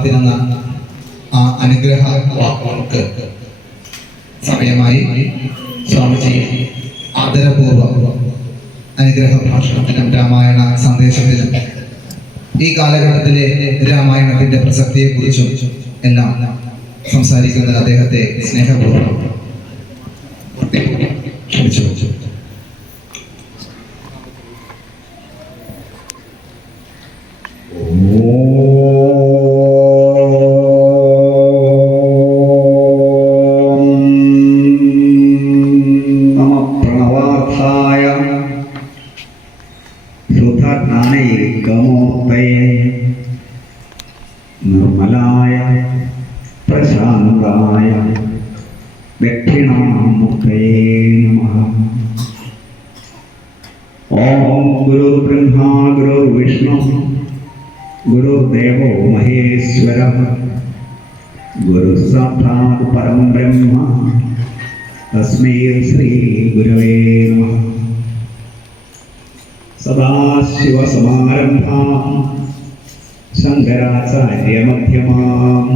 പ്രാർത്ഥിക്കുന്ന ആ അനുഗ്രഹ വാക്കുകൾക്ക് സമയമായി. സ്വാമിജി ആദരപൂർവ്വം അനുഗ്രഹ ഭാഷണത്തിനും രാമായണ സന്ദേശത്തിനും ഈ കാലഘട്ടത്തിലെ രാമായണത്തിന്റെ പ്രസക്തിയെക്കുറിച്ചും എല്ലാം സംസാരിക്കുന്ന അദ്ദേഹത്തെ സ്നേഹപൂർവ്വം ക്ഷണിച്ചു. നിർമ്മലായ പ്രശാന്തായ ദക്ഷിണാമൂർത്തയേ നമഃ. ഓം ഗുരുർബ്രഹ്മ ഗുരുർവിഷ്ണു ഗുരുദേവോ മഹേശ്വരഃ ഗുരുസാക്ഷാത് പരം ബ്രഹ്മ തസ്മൈ ശ്രീ ഗുരവേ നമഃ. സദാശിവസമാരംഭാം ശങ്കരാചാര്യമധ്യമാം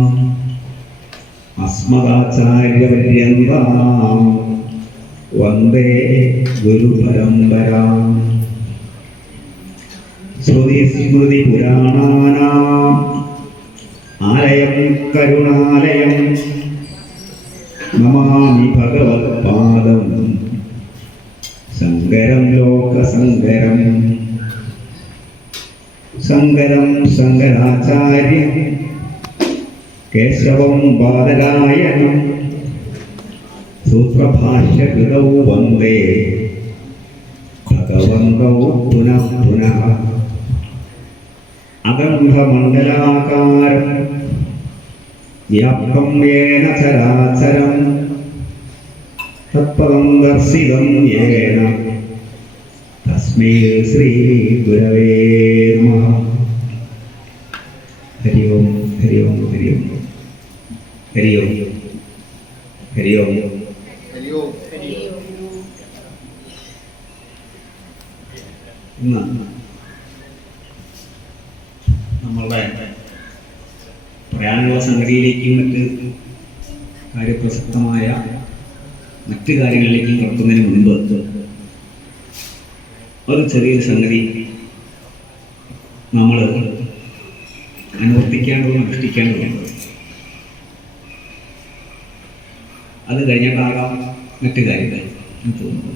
അസ്മദാചാര്യപര്യന്താം വന്ദേ ഗുരുപരമ്പരാം. ശ്രുതിസ്മൃതിപുരാണാനാം ആലയം കരുണാലയം നമാമി ഭഗവത്പാദം ശങ്കരം ലോകസങ്കരം. ശങ്കരം ശങ്കരാചാര്യം കേശവം ബാദരായണം സൂത്രഭാഷ്യകൃതൗ വന്ദേ ഭഗവന്തൗ പുനഃ പുനഃ. അഗന്ധമണ്ഡലാകാരം വ്യാപ്തം യേന ചരാചരം തത്പദം ദർശിതം യേന തസ്മൈ ശ്രീ ഗുരവേ നമഃ. ഹരി ഓം ഹരി ഓം ഹരി ഓം ഹരി ഓം ഹരി ഓം ഹരി ഓം. ഇന്ന് നമ്മളുടെ പറയാനുള്ള സംഗതിയിലേക്കും മറ്റ് കാര്യപ്രസക്തമായ മറ്റ് കാര്യങ്ങളിലേക്കും കടക്കുന്നതിന് മുൻപ് ഒരു ചെറിയൊരു സംഗതി നമ്മൾ അനുവർത്തിക്കേണ്ടതും അനുഷ്ഠിക്കേണ്ടതുണ്ട്. അത് കഴിഞ്ഞിട്ടാകാം മറ്റു കാര്യങ്ങൾ എന്ന് തോന്നുന്നു.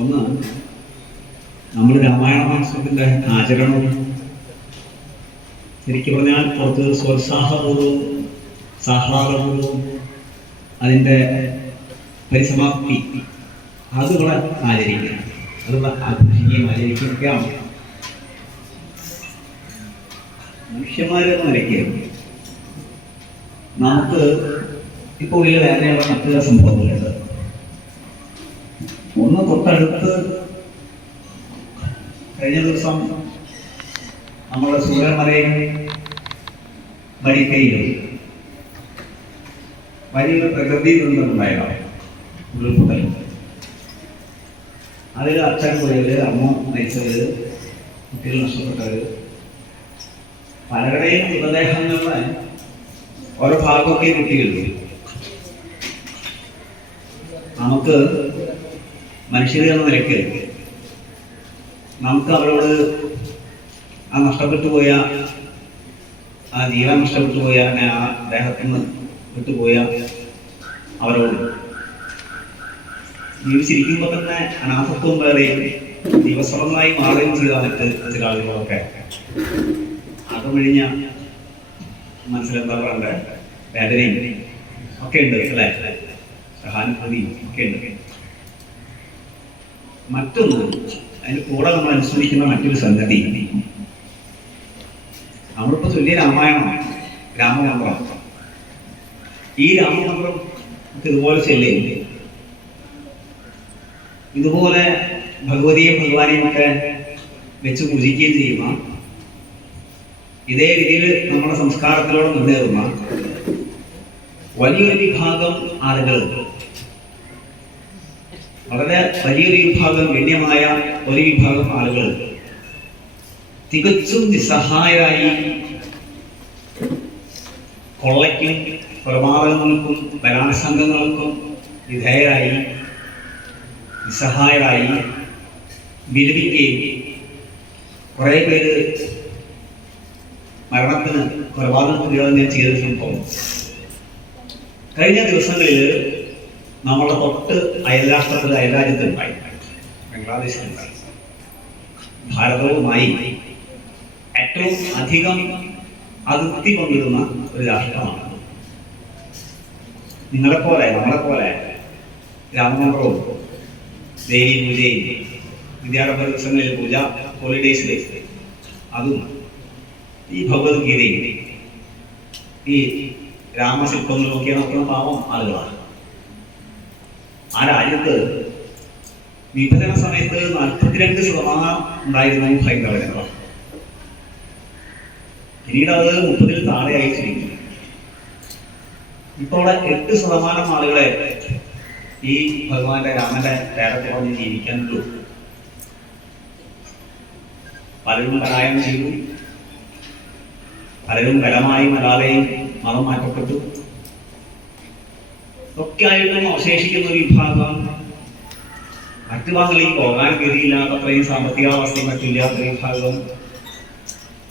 ഒന്ന്, നമ്മൾ രാമായണ മാസത്തിൻ്റെ ആചരണവും ശരിക്കും പറഞ്ഞാൽ പുറത്ത് സ്വോത്സാഹപൂർവ്വവും സാഹ്ലാദപൂർവ്വവും അതിൻ്റെ പരിസമാപ്തി അതുകൂടെ ആചരിക്കുക, അതുകൂടെ ആഘോഷിക്കുകയും ആചരിക്കുകയൊക്കെയാണ് മനുഷ്യന്മാരെന്ന് നിലയ്ക്ക്. നമുക്ക് ഇപ്പോൾ ഉള്ളിൽ വേറെയുള്ള മറ്റു സംഭവങ്ങളുണ്ട്. ഒന്ന്, തൊട്ടടുത്ത് കഴിഞ്ഞ ദിവസം നമ്മുടെ സൂര്യമലയും മരിക്കയിലും വലിയൊരു പ്രകൃതി ദുരന്തമുണ്ടായതാണ് ഉരുൾപൊട്ടൽ. അതിൽ അച്ഛൻ പോയത്, അമ്മ മരിച്ചത്, കുട്ടികൾ നഷ്ടപ്പെട്ടത്, പലരുടെയും മൃതദേഹങ്ങളുടെ ഓരോ ഭാഗമൊക്കെ കിട്ടിയുള്ളൂ. നമുക്ക് മനുഷ്യരെ എന്ന നിലയ്ക്ക് നമുക്ക് അവരോട് ആ നഷ്ടപ്പെട്ടു പോയ, ആ ജീവൻ നഷ്ടപ്പെട്ടു പോയ, ആ ദേഹത്തിൽ നിന്ന് വിട്ടുപോയ അവരോട് ജീവിച്ചിരിക്കുമ്പോൾ തന്നെ അനാഥത്വം വേറെയും ദിവസങ്ങളായി മാറുകയും ചെയ്ത മറ്റ് ചില ആളുകളൊക്കെ അകമഴിഞ്ഞ മനസ്സിലെന്താ പറയണ്ടേ വേദനയും ഒക്കെ ഉണ്ട് അല്ലേ, സഹാനുഭൂതിയും ഒക്കെ ഉണ്ട്. മറ്റൊന്ന്, അതിന് കൂടെ നമ്മൾ അനുസ്മരിക്കുന്ന മറ്റൊരു സംഗതി, നമ്മളിപ്പോൾ ചൊല്ലിയ രാമായണമാണ്, രാമമന്ത്രം. ഈ രാമമന്ത്രം ഇതുപോലെ ചൊല്ലില്ലേ, ഇതുപോലെ ഭഗവതിയും ഭഗവാനെയും ഒക്കെ വെച്ച് പൂജിക്കുകയും ചെയ്യുന്ന, ഇതേ രീതിയിൽ നമ്മുടെ സംസ്കാരത്തിലൂടെ മുന്നേറുന്ന വലിയൊരു വിഭാഗം ആളുകൾ, വളരെ വലിയൊരു വിഭാഗം, ഗണ്യമായ ഒരു വിഭാഗം ആളുകൾ തികച്ചും നിസ്സഹായരായി കൊള്ളയ്ക്കും കൊലപാതകങ്ങൾക്കും ബലാത്സംഗങ്ങൾക്കും വിധേയരായി നിസ്സഹായരായി വിലപിക്കുകയും കുറേ പേര് മരണത്തിന് കൊലപാതകത്തിന് വിരോധം ചെയ്തിട്ടുണ്ടോ. കഴിഞ്ഞ ദിവസങ്ങളിൽ നമ്മുടെ തൊട്ട് അയൽരാജ്യത്തുണ്ടായി, ബംഗ്ലാദേശിലുണ്ടായി. ഭാരതവുമായി ഏറ്റവും അധികം അതിർത്തി പങ്കിടുന്ന ഒരു രാഷ്ട്രമാണ്. നമ്മളെപ്പോലെ രാമമന്ത്രവും ദേവി പൂജയും വിദ്യാരംഭ ദിവസങ്ങളിൽ പൂജ ഹോളിഡേയ്സിലേക്ക് അതും ഈ ഭഗവത്ഗീതയും ഈ രാമശില്പങ്ങൾ നോക്കിയ നോക്കുന്ന പാവം ആളുകളാണ്. ആ രാജ്യത്ത് വിഭജന സമയത്ത് 42% ഉണ്ടായിരുന്നു ഹൈന്ദവ ജനത. പിന്നീട് അത് 30-ൽ താഴെയായി ചുരുങ്ങി. ഇപ്പോൾ 8% ആളുകളെ ഈ ഭഗവാന്റെ രാമന്റെ പേരത്തെ പറഞ്ഞ് ജീവിക്കാനുള്ളൂ. പലരും പലായനം ചെയ്തു, പലരും ബലമായും അല്ലാതെയും മതം മാറ്റപ്പെട്ടു. ഒക്കെ ആയിട്ടും അവശേഷിക്കുന്ന ഒരു വിഭാഗം മറ്റു ഭാഗങ്ങളിൽ പോകാൻ ഗതിയില്ലാത്തത്രയും സാമ്പത്തികാവസ്ഥയും മറ്റില്ലാത്ത വിഭാഗം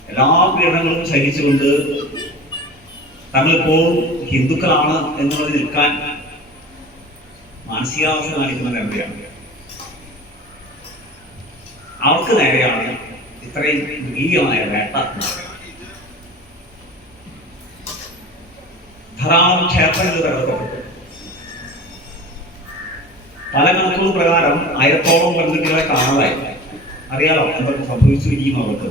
എല്ലാ പീഡനങ്ങളും സഹിച്ചുകൊണ്ട് തങ്ങളിപ്പോൾ ഹിന്ദുക്കളാണ് എന്നുള്ളത് നിൽക്കാൻ മാനസികാവസ്ഥ കാണിക്കുന്ന ജനതയാണ്. അവർക്ക് നേരെയാണ് ഇത്രയും മൃഗീയമായ വേട്ട. ധാരാളം ക്ഷേത്രങ്ങൾ തകർക്കപ്പെട്ടു. പല കണക്കുകൾ പ്രകാരം 1000-ഓളം പെൺകുട്ടികളെ കാണാതായി. അറിയാലോ എന്തൊക്കെ സംഭവിച്ചിരിക്കും അവർക്ക്.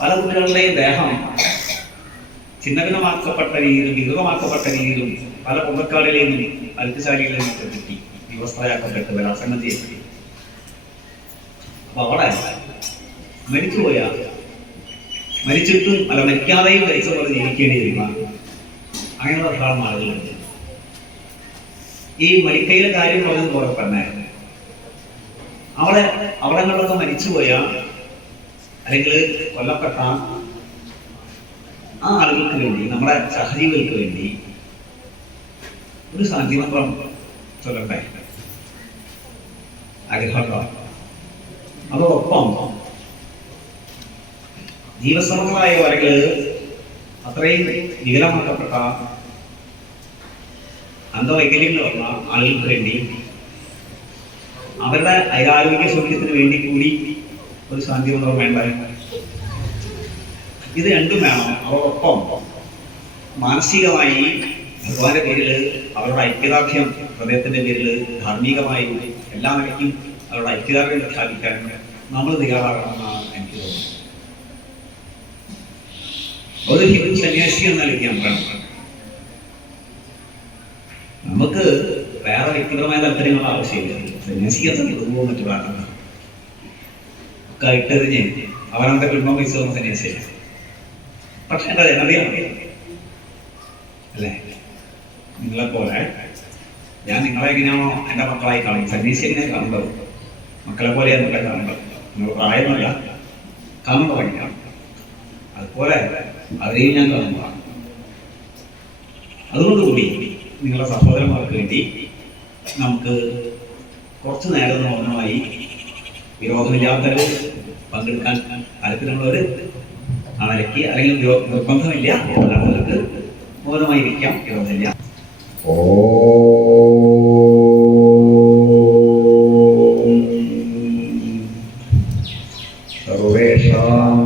പല കുട്ടികളുടെയും ദേഹം ഛിന്നഭിന്നമാക്കപ്പെട്ട രീതിയിലും വികൃതമാക്കപ്പെട്ട രീതിയിലും പല പൊങ്കക്കാടുകളിൽ നിന്നും അൽപ്പശാലികളിൽ നിന്നൊക്കെ കിട്ടി വ്യവസ്ഥയാക്കപ്പെട്ട് ബലാത്സംഗം ചെയ്യപ്പെട്ടു. അപ്പൊ അവിടെ മരിച്ചിട്ടും മരിക്കാതെയും മരിച്ച പോലെ ജീവിക്കേണ്ടി വരുന്ന അങ്ങനെയുള്ള ധാരാളം ആളുകളുണ്ട്. ഈ മരിക്കയിലെ കാര്യം പറഞ്ഞതുപോലെ തന്നെ അവിടങ്ങളിലൊക്കെ മരിച്ചുപോയ അല്ലെങ്കിൽ കൊല്ലപ്പെട്ട ആ ആളുകൾക്ക് വേണ്ടി, നമ്മുടെ സഹജീവികൾക്ക് വേണ്ടി ഒരു ശാന്തിമന്ത്രം ചൊല്ലട്ടെ ആഗ്രഹം. അതോടൊപ്പം ജീവസമൃദ്ധമായ വരകള് അത്രയും വികലമാക്കപ്പെട്ട അംഗവൈകല്യങ്ങൾ വന്ന ആളുകൾക്ക് വേണ്ടി, അവരുടെ ആരോഗ്യ സൗകര്യത്തിന് വേണ്ടി കൂടി ഒരു ശാന്തിമന്ത്രം വേണ്ട. ഇത് രണ്ടും വേണം. അതോടൊപ്പം മാനസികമായി ഭഗവാന്റെ പേരിൽ അവരുടെ ഐക്യദാർഢ്യം, ഹൃദയത്തിന്റെ പേരിൽ ധാർമ്മികമായി എല്ലാ നിലയ്ക്കും അവരുടെ ഐക്യദാർഢ്യം പ്രഖ്യാപിക്കാൻ നമ്മൾ തയ്യാറാകണമെന്നാണ് എനിക്ക് തോന്നുന്നത്. ഒരു ഹിന്ദു സന്യാസി എന്ന നിലയ്ക്ക് ഞാൻ പറയണം, നമുക്ക് വേറെ വ്യക്തിപരമായ താല്പര്യങ്ങളുടെ ആവശ്യമില്ല. സന്യാസിക്കാൻ കുടുംബവും മറ്റു പ്രാർത്ഥന ഒക്കെ ഇട്ടെറിഞ്ഞ് അവനവന്റെ കുടുംബം പൈസ വന്ന സന്യാസിയില്ല. പക്ഷെ എന്താ ജനതയാണ് അല്ലേ? നിങ്ങളെപ്പോലെ ഞാൻ നിങ്ങളെ എങ്ങനെയാണോ എൻ്റെ മക്കളായി കാണും, സന്യാസി എങ്ങനെ കാണുന്നത് മക്കളെ പോലെയാണ് നിങ്ങളെ കാണുന്നത്. നിങ്ങൾ പ്രായമല്ല കാണുമ്പോൾ എങ്ങനെയാണ് അതുപോലെ അവരെയും ഞാൻ കാണുന്നതാണ്. അതുകൊണ്ടുകൂടി നിങ്ങളുടെ സഹോദരന്മാർക്ക് വേണ്ടി നമുക്ക് കുറച്ചു നേരം മൗനമായി വിരോധമില്ലാത്തവർ പങ്കെടുക്കാൻ താല്പര്യമുള്ളവർ ആ നിലയ്ക്ക്, അല്ലെങ്കിൽ നിർബന്ധമില്ല, അല്ലാത്തവർക്ക് മൗനമായിരിക്കാം, വിരോധമില്ല. സർവേഷാം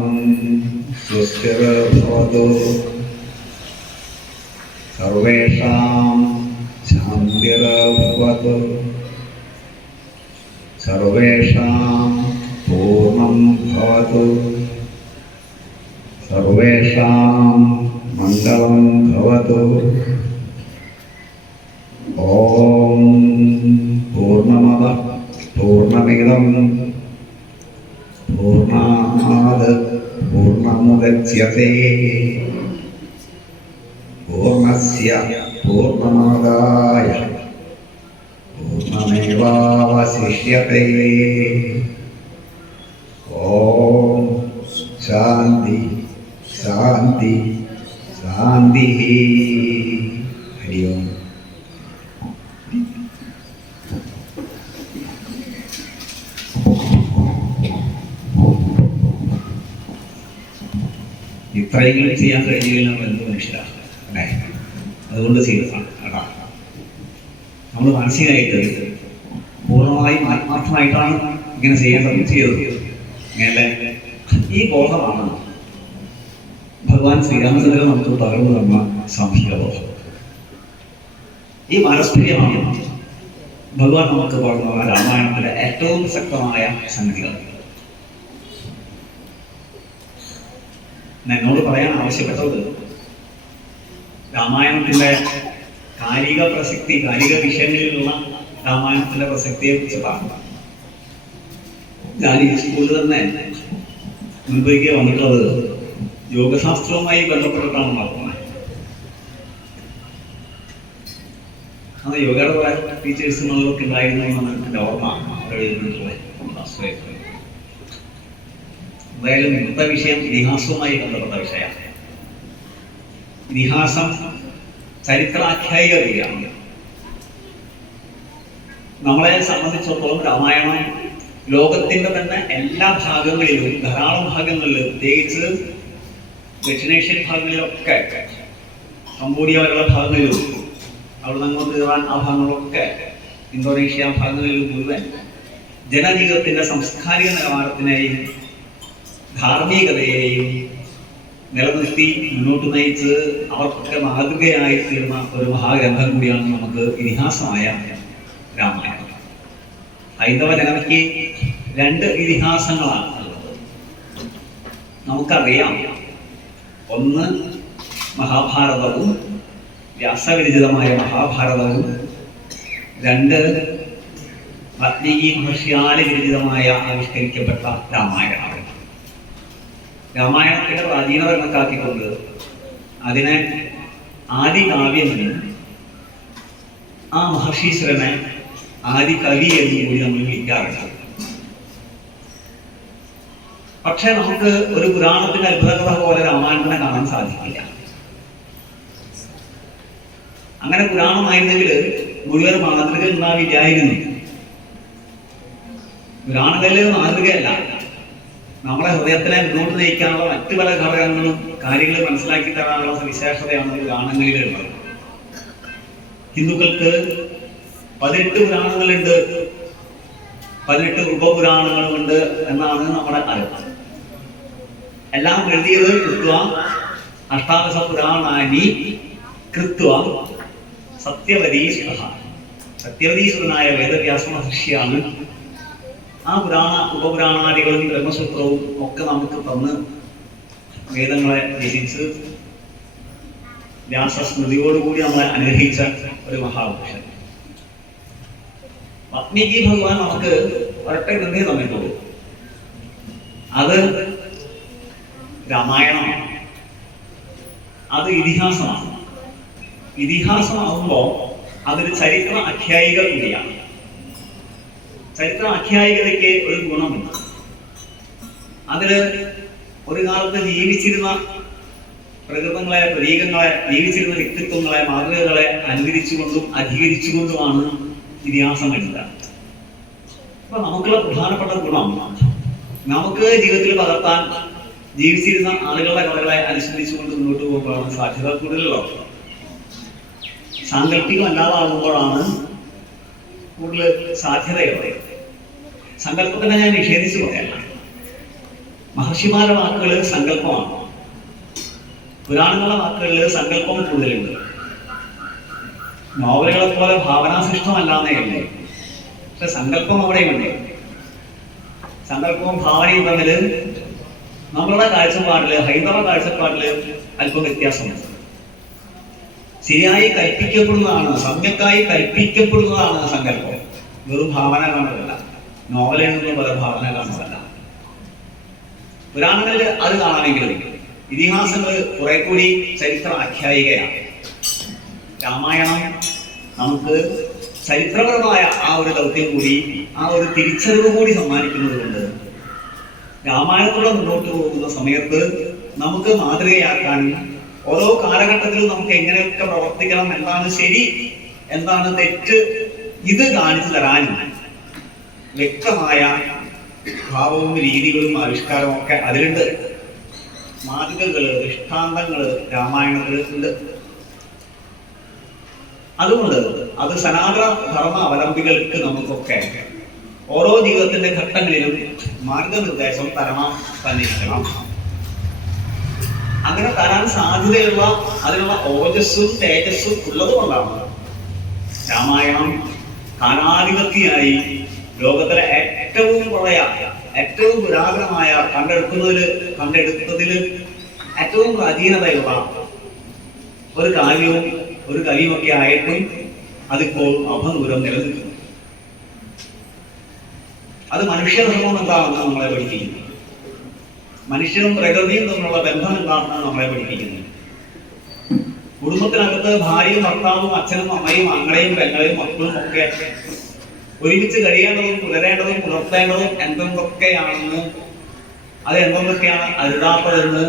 സ്വസ്തിർഭവതു, സർവേഷാം ശാന്തിർഭവതു, സർവേഷാം പൂർണ്ണം ഭവതു, സർവേഷാം മംഗളം ഭവതു. ഓം പൂർണ്ണമദഃ പൂർണ്ണമിദം പൂർണ്ണാത് പൂർണ്ണമുദച്യത്തെ പൂർണ്ണസ്യ പൂർണ്ണമാദായ പൂർണ്ണമേവാവശിഷ്യത്തെ. ശാന്തി ശാന്തി ശാന്തി. ഹരി ഓം. ഇത്രയെങ്കിലും ചെയ്യാൻ കഴിഞ്ഞില്ല എന്ത് മനുഷ്യരാണ് അല്ലേ? അതുകൊണ്ട് ചെയ്തതാണ് കേട്ടോ. നമ്മൾ മാനസികമായിട്ട് പൂർണ്ണമായും ആത്മാർത്ഥമായിട്ടാണ് ഇങ്ങനെ ചെയ്യേണ്ടത് ചെയ്തത്. ഇങ്ങനെയല്ലേ? ഈ ബോധമാണ് ഭഗവാൻ ശ്രീരാമചന്ദ്രൻ നമുക്ക് പകർന്നു തന്ന സാമൂഹിക ബോധം. ഈ പാരസ്പര്യമാണ് ഭഗവാൻ നമുക്ക് പകർന്നു തന്ന രാമായണത്തിലെ ഏറ്റവും ശക്തമായ സംഗതികൾ. എന്നോട് പറയാൻ ആവശ്യപ്പെട്ടത് രാമായണത്തിന്റെ കാലിക പ്രസക്തി, കാലിക വിഷയങ്ങളിലുള്ള രാമായണത്തിന്റെ പ്രസക്തിയെ കുറിച്ച് പറഞ്ഞു. ഞാൻ ഈ സ്കൂളിൽ തന്നെ മുൻപേക്ക് വന്നിട്ടുള്ളത് യോഗശാസ്ത്രവുമായി ബന്ധപ്പെട്ടിട്ടാണ് നടക്കുന്നത്. അന്ന് യോഗയുടെ കുറെ ടീച്ചേഴ്സുകളൊക്കെ ഉണ്ടായിരുന്നു എന്നാണ് എൻ്റെ ഓർമ്മ. എന്തായാലും ഇന്നത്തെ വിഷയം ഇതിഹാസവുമായി ബന്ധപ്പെട്ട വിഷയമാണ്. ഇതിഹാസം ചരിത്രാഖ്യായിക രീതിയാണ്. നമ്മളെ സംബന്ധിച്ചിടത്തോളം രാമായണം ലോകത്തിന്റെ തന്നെ എല്ലാ ഭാഗങ്ങളിലും, ധാരാളം ഭാഗങ്ങളിൽ, പ്രത്യേകിച്ച് ദക്ഷിണേഷ്യൻ ഭാഗങ്ങളിലൊക്കെ, കംബോഡിയ വരെയുള്ള ഭാഗങ്ങളിലും, അവിടെ നിന്ന് ഇറാൻ ആ ഭാഗങ്ങളിലൊക്കെ, ഇന്തോനേഷ്യ ഭാഗങ്ങളിലും മുഴുവൻ ജനജീവിതത്തിന്റെ സാംസ്കാരിക നിലവാരത്തിനെയും ധാർമ്മികതയെയും നിലനിർത്തി മുന്നോട്ട് നയിച്ച് അവർക്കൊക്കെ മാതൃകയായി തീർന്ന ഒരു മഹാഗ്രന്ഥം കൂടിയാണ് നമുക്ക് ഇതിഹാസമായ രാമായണം. ഹൈന്ദവ ജനതയ്ക്ക് രണ്ട് ഇതിഹാസങ്ങളാണ് ഉള്ളത്. നമുക്കറിയാം, ഒന്ന് മഹാഭാരതവും വ്യാസവിരചിതമായ മഹാഭാരതവും, രണ്ട് വാൽമീകി മഹർഷിയാൽ വിരചിതമായ ആവിഷ്കരിക്കപ്പെട്ട രാമായണമാണ്. രാമായണത്തിന്റെ പ്രാചീനത കണക്കാക്കിക്കൊണ്ട് അതിനെ ആദി കാവ്യമെന്നും ആ മഹർഷീശ്വരനെ ആദി കവി എന്നും കൂടി നമ്മൾ വിളിക്കാറുണ്ട്. പക്ഷെ നമുക്ക് ഒരു പുരാണത്തിന്റെ അത്ഭുതകഥ പോലെ രാമായണത്തിനെ കാണാൻ സാധിക്കില്ല. അങ്ങനെ പുരാണമായിരുന്നെങ്കിൽ മുഴുവൻ മാതൃക ഉണ്ടാവില്ലായിരുന്നു. പുരാണങ്ങളിൽ മാതൃകയല്ല, നമ്മളെ ഹൃദയത്തിനെ മുന്നോട്ട് നയിക്കാനുള്ള മറ്റു പല ഘടകങ്ങളും കാര്യങ്ങൾ മനസ്സിലാക്കി തരാനുള്ള സവിശേഷതയാണ് പുരാണങ്ങളിലുള്ളത്. ഹിന്ദുക്കൾക്ക് 18 പുരാണങ്ങളുണ്ട്, 18 ഉപപുരാണങ്ങളുമുണ്ട് എന്നാണ് നമ്മുടെ അറിവ്. എല്ലാം എഴുതിയത് കൃത്വ അഷ്ടാദശ പുരാണാനി കൃത്വ സത്യവതീശ്വര. സത്യവതീശ്വരനായ വേദവ്യാസ മഹർഷിയാണ് ആ ഉപപുരാണാദികളും ബ്രഹ്മസൂത്രവും ഒക്കെ നമുക്ക് തന്ന് വേദങ്ങളെ രചിച്ച് വ്യാസസ്മൃതിയോടുകൂടി നമ്മളെ അനുഗ്രഹിച്ച ഒരു മഹാപുരുഷൻ. വാൽമീകി ഭഗവാൻ നമുക്ക് ഒരൊറ്റ ഗ്രന്ഥേ തന്നിട്ടുള്ളൂ. അത് രാമായണമാണ്. അത് ഇതിഹാസമാണ്. ഇതിഹാസമാകുമ്പോൾ അതൊരു ചരിത്ര ആഖ്യായിക കൂടിയാണ്. ചരിത്ര ആഖ്യായികതയ്ക്ക് ഒരു ഗുണമുണ്ട്. അതില് ഒരു കാലത്ത് ജീവിച്ചിരുന്ന പ്രകൃതങ്ങളെ, പ്രതീകങ്ങളെ, ജീവിച്ചിരുന്ന വ്യക്തിത്വങ്ങളെ, മാതൃകകളെ അനുകരിച്ചുകൊണ്ടും അധികരിച്ചുകൊണ്ടുമാണ് ഇതിഹാസം എഴുതുക. അപ്പൊ നമുക്കുള്ള പ്രധാനപ്പെട്ട ഗുണം, നമുക്ക് ജീവിതത്തിൽ പകർത്താൻ ജീവിച്ചിരുന്ന ആളുകളുടെ കഥകളെ അനുസരിച്ചുകൊണ്ട് മുന്നോട്ട് പോകുമ്പോഴാണ് സാധ്യത കൂടുതലല്ലോ. സാങ്കല്പികമല്ലാതാകുമ്പോഴാണ് കൂടുതൽ സാധ്യതയോടെ. സങ്കല്പത്തിനെ ഞാൻ നിഷേധിച്ചു പറയല്ല. മഹർഷിമാരുടെ വാക്കുകളിൽ സങ്കല്പമാണ്, പുരാണങ്ങളുടെ വാക്കുകളിൽ സങ്കല്പം കൂടുതലുണ്ട്. നോവലുകളെ പോലെ ഭാവനാസൃഷ്ടമല്ലാന്നേ ഉള്ളൂ. പക്ഷെ സങ്കല്പം അവിടെയുണ്ട്. സങ്കല്പവും ഭാവനയും തമ്മിൽ നമ്മളുടെ കാഴ്ചപ്പാടില്, ഹൈന്ദവ കാഴ്ചപ്പാടില് അല്പം വ്യത്യാസമുണ്ട്. ശരിയായി കൽപ്പിക്കപ്പെടുന്നതാണ്, സമ്യക്കായി കൽപ്പിക്കപ്പെടുന്നതാണ് സങ്കല്പം. വെറും ഭാവന കാണുന്നതല്ല, നോവൽ എഴുതുന്ന പോലെ ഭാവന കാണുന്നതല്ല. പുരാണങ്ങളിൽ അത് കാണാമെങ്കിലും ഇതിഹാസങ്ങൾ കുറെ കൂടി ചരിത്ര ആഖ്യായികയാണ്. രാമായണം നമുക്ക് ചരിത്രപരമായ ആ ഒരു ദൗത്യം കൂടി, ആ ഒരു തിരിച്ചറിവ് കൂടി സമ്മാനിക്കുന്നത് കൊണ്ട് രാമായണത്തോടെ മുന്നോട്ട് പോകുന്ന സമയത്ത് നമുക്ക് മാതൃകയാക്കാനും ഓരോ കാലഘട്ടത്തിലും നമുക്ക് എങ്ങനെയൊക്കെ പ്രവർത്തിക്കണം, എന്താണ് ശരി, എന്താണ് തെറ്റ്, ഇത് കാണിച്ചു തരാനും വ്യക്തമായ ഭാവവും രീതികളും ആവിഷ്കാരവും ഒക്കെ അതിലുണ്ട്. മാതൃകകള്, ദൃഷ്ടാന്തങ്ങള് രാമായണത്തിൽ ഉണ്ട്. അതുകൊണ്ട് അത് സനാതന ധർമ്മ അവലംബികൾക്ക് നമുക്കൊക്കെ ഓരോ ജീവിതത്തിന്റെ ഘട്ടങ്ങളിലും മാർഗനിർദ്ദേശം തരണം തന്നിരിക്കണം. അങ്ങനെ തരാൻ സാധ്യതയുള്ള അതിനുള്ള ഓജസ്സും തേജസ്സും ഉള്ളത് കൊണ്ടാണ് രാമായണം കാലാധിപത്യമായി ലോകത്തിലെ ഏറ്റവും പഴയ, ഏറ്റവും പുരാതനമായ, കണ്ടെടുത്തതിൽ ഏറ്റവും പ്രാചീനതയുള്ള ഒരു കാര്യവും ഒരു കവിയുമൊക്കെ ആയിട്ടും അതിപ്പോൾ അഭദൂരം നിലനിൽക്കുന്നു. അത് മനുഷ്യധർമ്മം എന്താണെന്ന് നമ്മളെ പഠിപ്പിക്കുന്നു. മനുഷ്യനും പ്രകൃതിയും തമ്മിലുള്ള ബന്ധം എന്താണെന്ന് നമ്മളെ പഠിപ്പിക്കുന്നു. കുടുംബത്തിനകത്ത് ഭാര്യയും ഭർത്താവും അച്ഛനും അമ്മയും ആങ്ങളെയും പെങ്ങളെയും മക്കളും ഒക്കെ ഒരുമിച്ച് കഴിയേണ്ടതും പുലരേണ്ടതും പുലർത്തേണ്ടതും എന്തൊക്കെയാണെന്ന്, അത് എന്തൊക്കെയാണ് അരുതാത്തതെന്ന്